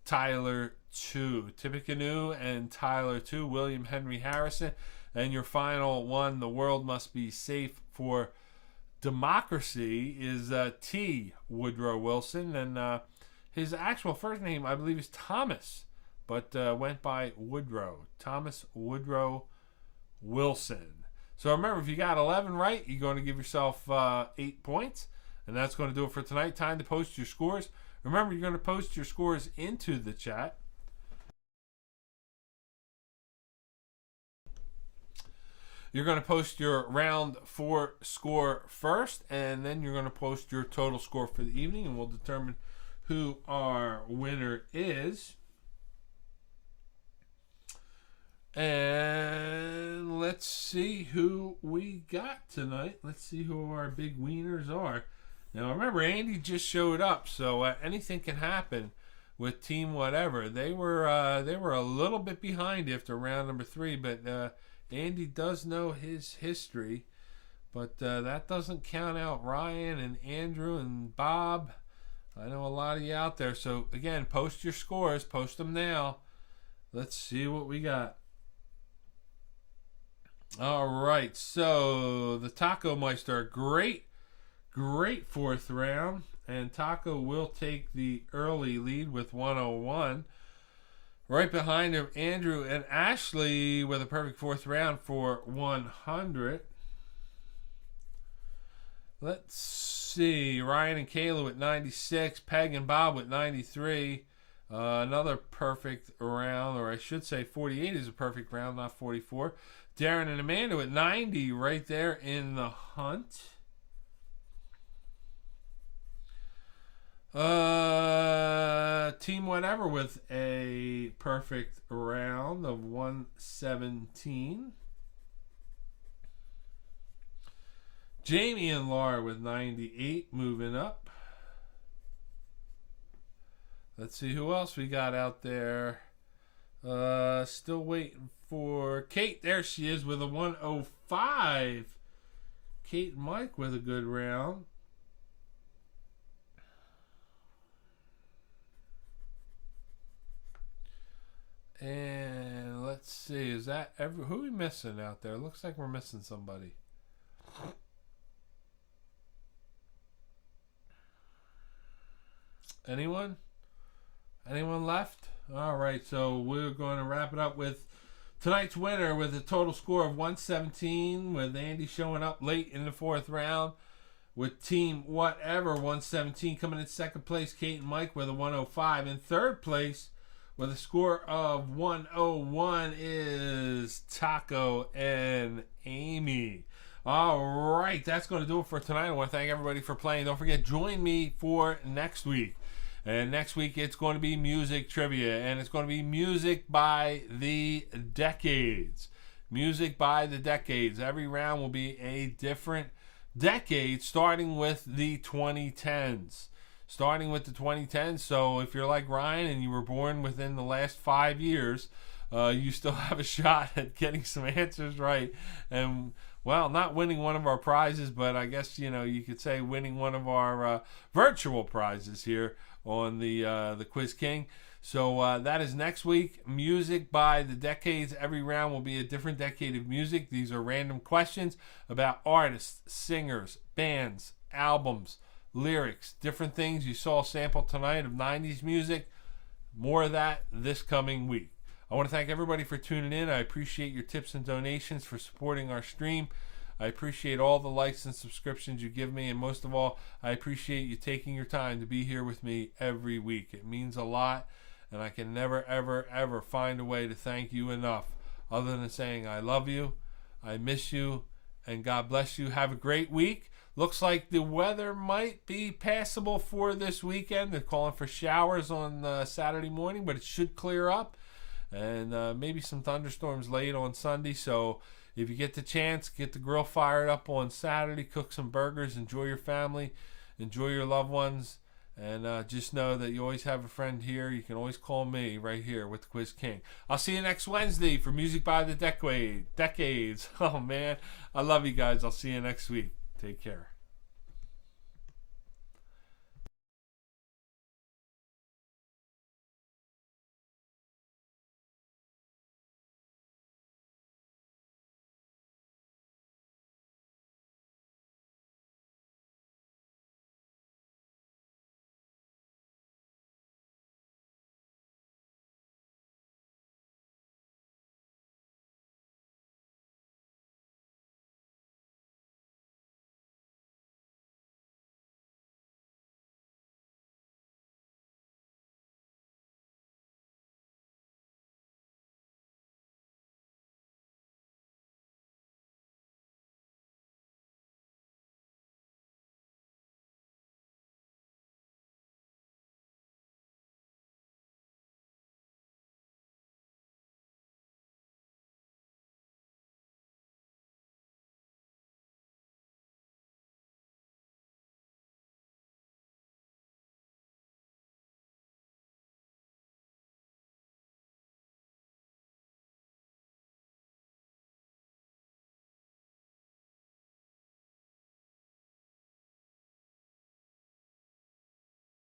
Tyler 2. Tippecanoe and Tyler 2, William Henry Harrison. And your final one, The World Must Be Safe for Democracy, is T. Woodrow Wilson. And his actual first name, I believe, is Thomas, but went by Woodrow. Thomas Woodrow Wilson. So remember, if you got 11 right, you're going to give yourself 8 points. And that's going to do it for tonight. Time to post your scores. Remember, you're going to post your scores into the chat. You're going to post your round 4 score first, and then you're going to post your total score for the evening, and we'll determine who our winner is. And let's see who we got tonight. Let's see who our big wieners are. Now, remember, Andy just showed up, so anything can happen with Team Whatever. They were a little bit behind after round number 3, but Andy does know his history. But that doesn't count out Ryan and Andrew and Bob. I know a lot of you out there. So, again, post your scores. Post them now. Let's see what we got. All right, so the Taco Meister, great 4th round, and Taco will take the early lead with 101. Right behind him, Andrew and Ashley with a perfect 4th round for 100. Let's see, Ryan and Kayla with 96, Peg and Bob with 93. Another perfect round, or I should say 48 is a perfect round, not 44. Darren and Amanda with 90 right there in the hunt. Team Whatever with a perfect round of 117. Jamie and Laura with 98 moving up. Let's see who else we got out there. Still waiting for Kate. There she is with a 105. Kate and Mike with a good round. And let's see, is that who are we missing out there? Looks like we're missing somebody. Anyone? Anyone left? All right, so we're going to wrap it up with tonight's winner with a total score of 117, with Andy showing up late in the 4th round with Team Whatever 117. Coming in 2nd place, Kate and Mike with a 105. In 3rd place with a score of 101 is Taco and Amy. All right, that's going to do it for tonight. I want to thank everybody for playing. Don't forget, join me for next week. And next week, it's going to be music trivia. And it's going to be music by the decades. Music by the decades. Every round will be a different decade, starting with the 2010s. Starting with the 2010s. So if you're like Ryan and you were born within the last 5 years, you still have a shot at getting some answers right. And, well, not winning one of our prizes, but I guess, you could say winning one of our virtual prizes here on the Quiz King. So that is next week. Music by the decades. Every round will be a different decade of music. These are random questions about artists, singers, bands, albums, lyrics, different things. You saw a sample tonight of 90s music. More of that this coming week. I want to thank everybody for tuning in. I appreciate your tips and donations for supporting our stream. I appreciate all the likes and subscriptions you give me, and most of all, I appreciate you taking your time to be here with me every week. It means a lot, and I can never, ever, ever find a way to thank you enough other than saying I love you, I miss you, and God bless you. Have a great week. Looks like the weather might be passable for this weekend. They're calling for showers on Saturday morning, but it should clear up, and maybe some thunderstorms late on Sunday. So if you get the chance, get the grill fired up on Saturday, cook some burgers, enjoy your family, enjoy your loved ones, and just know that you always have a friend here. You can always call me right here with the Quiz King. I'll see you next Wednesday for Music by the Decades. Oh, man. I love you guys. I'll see you next week. Take care.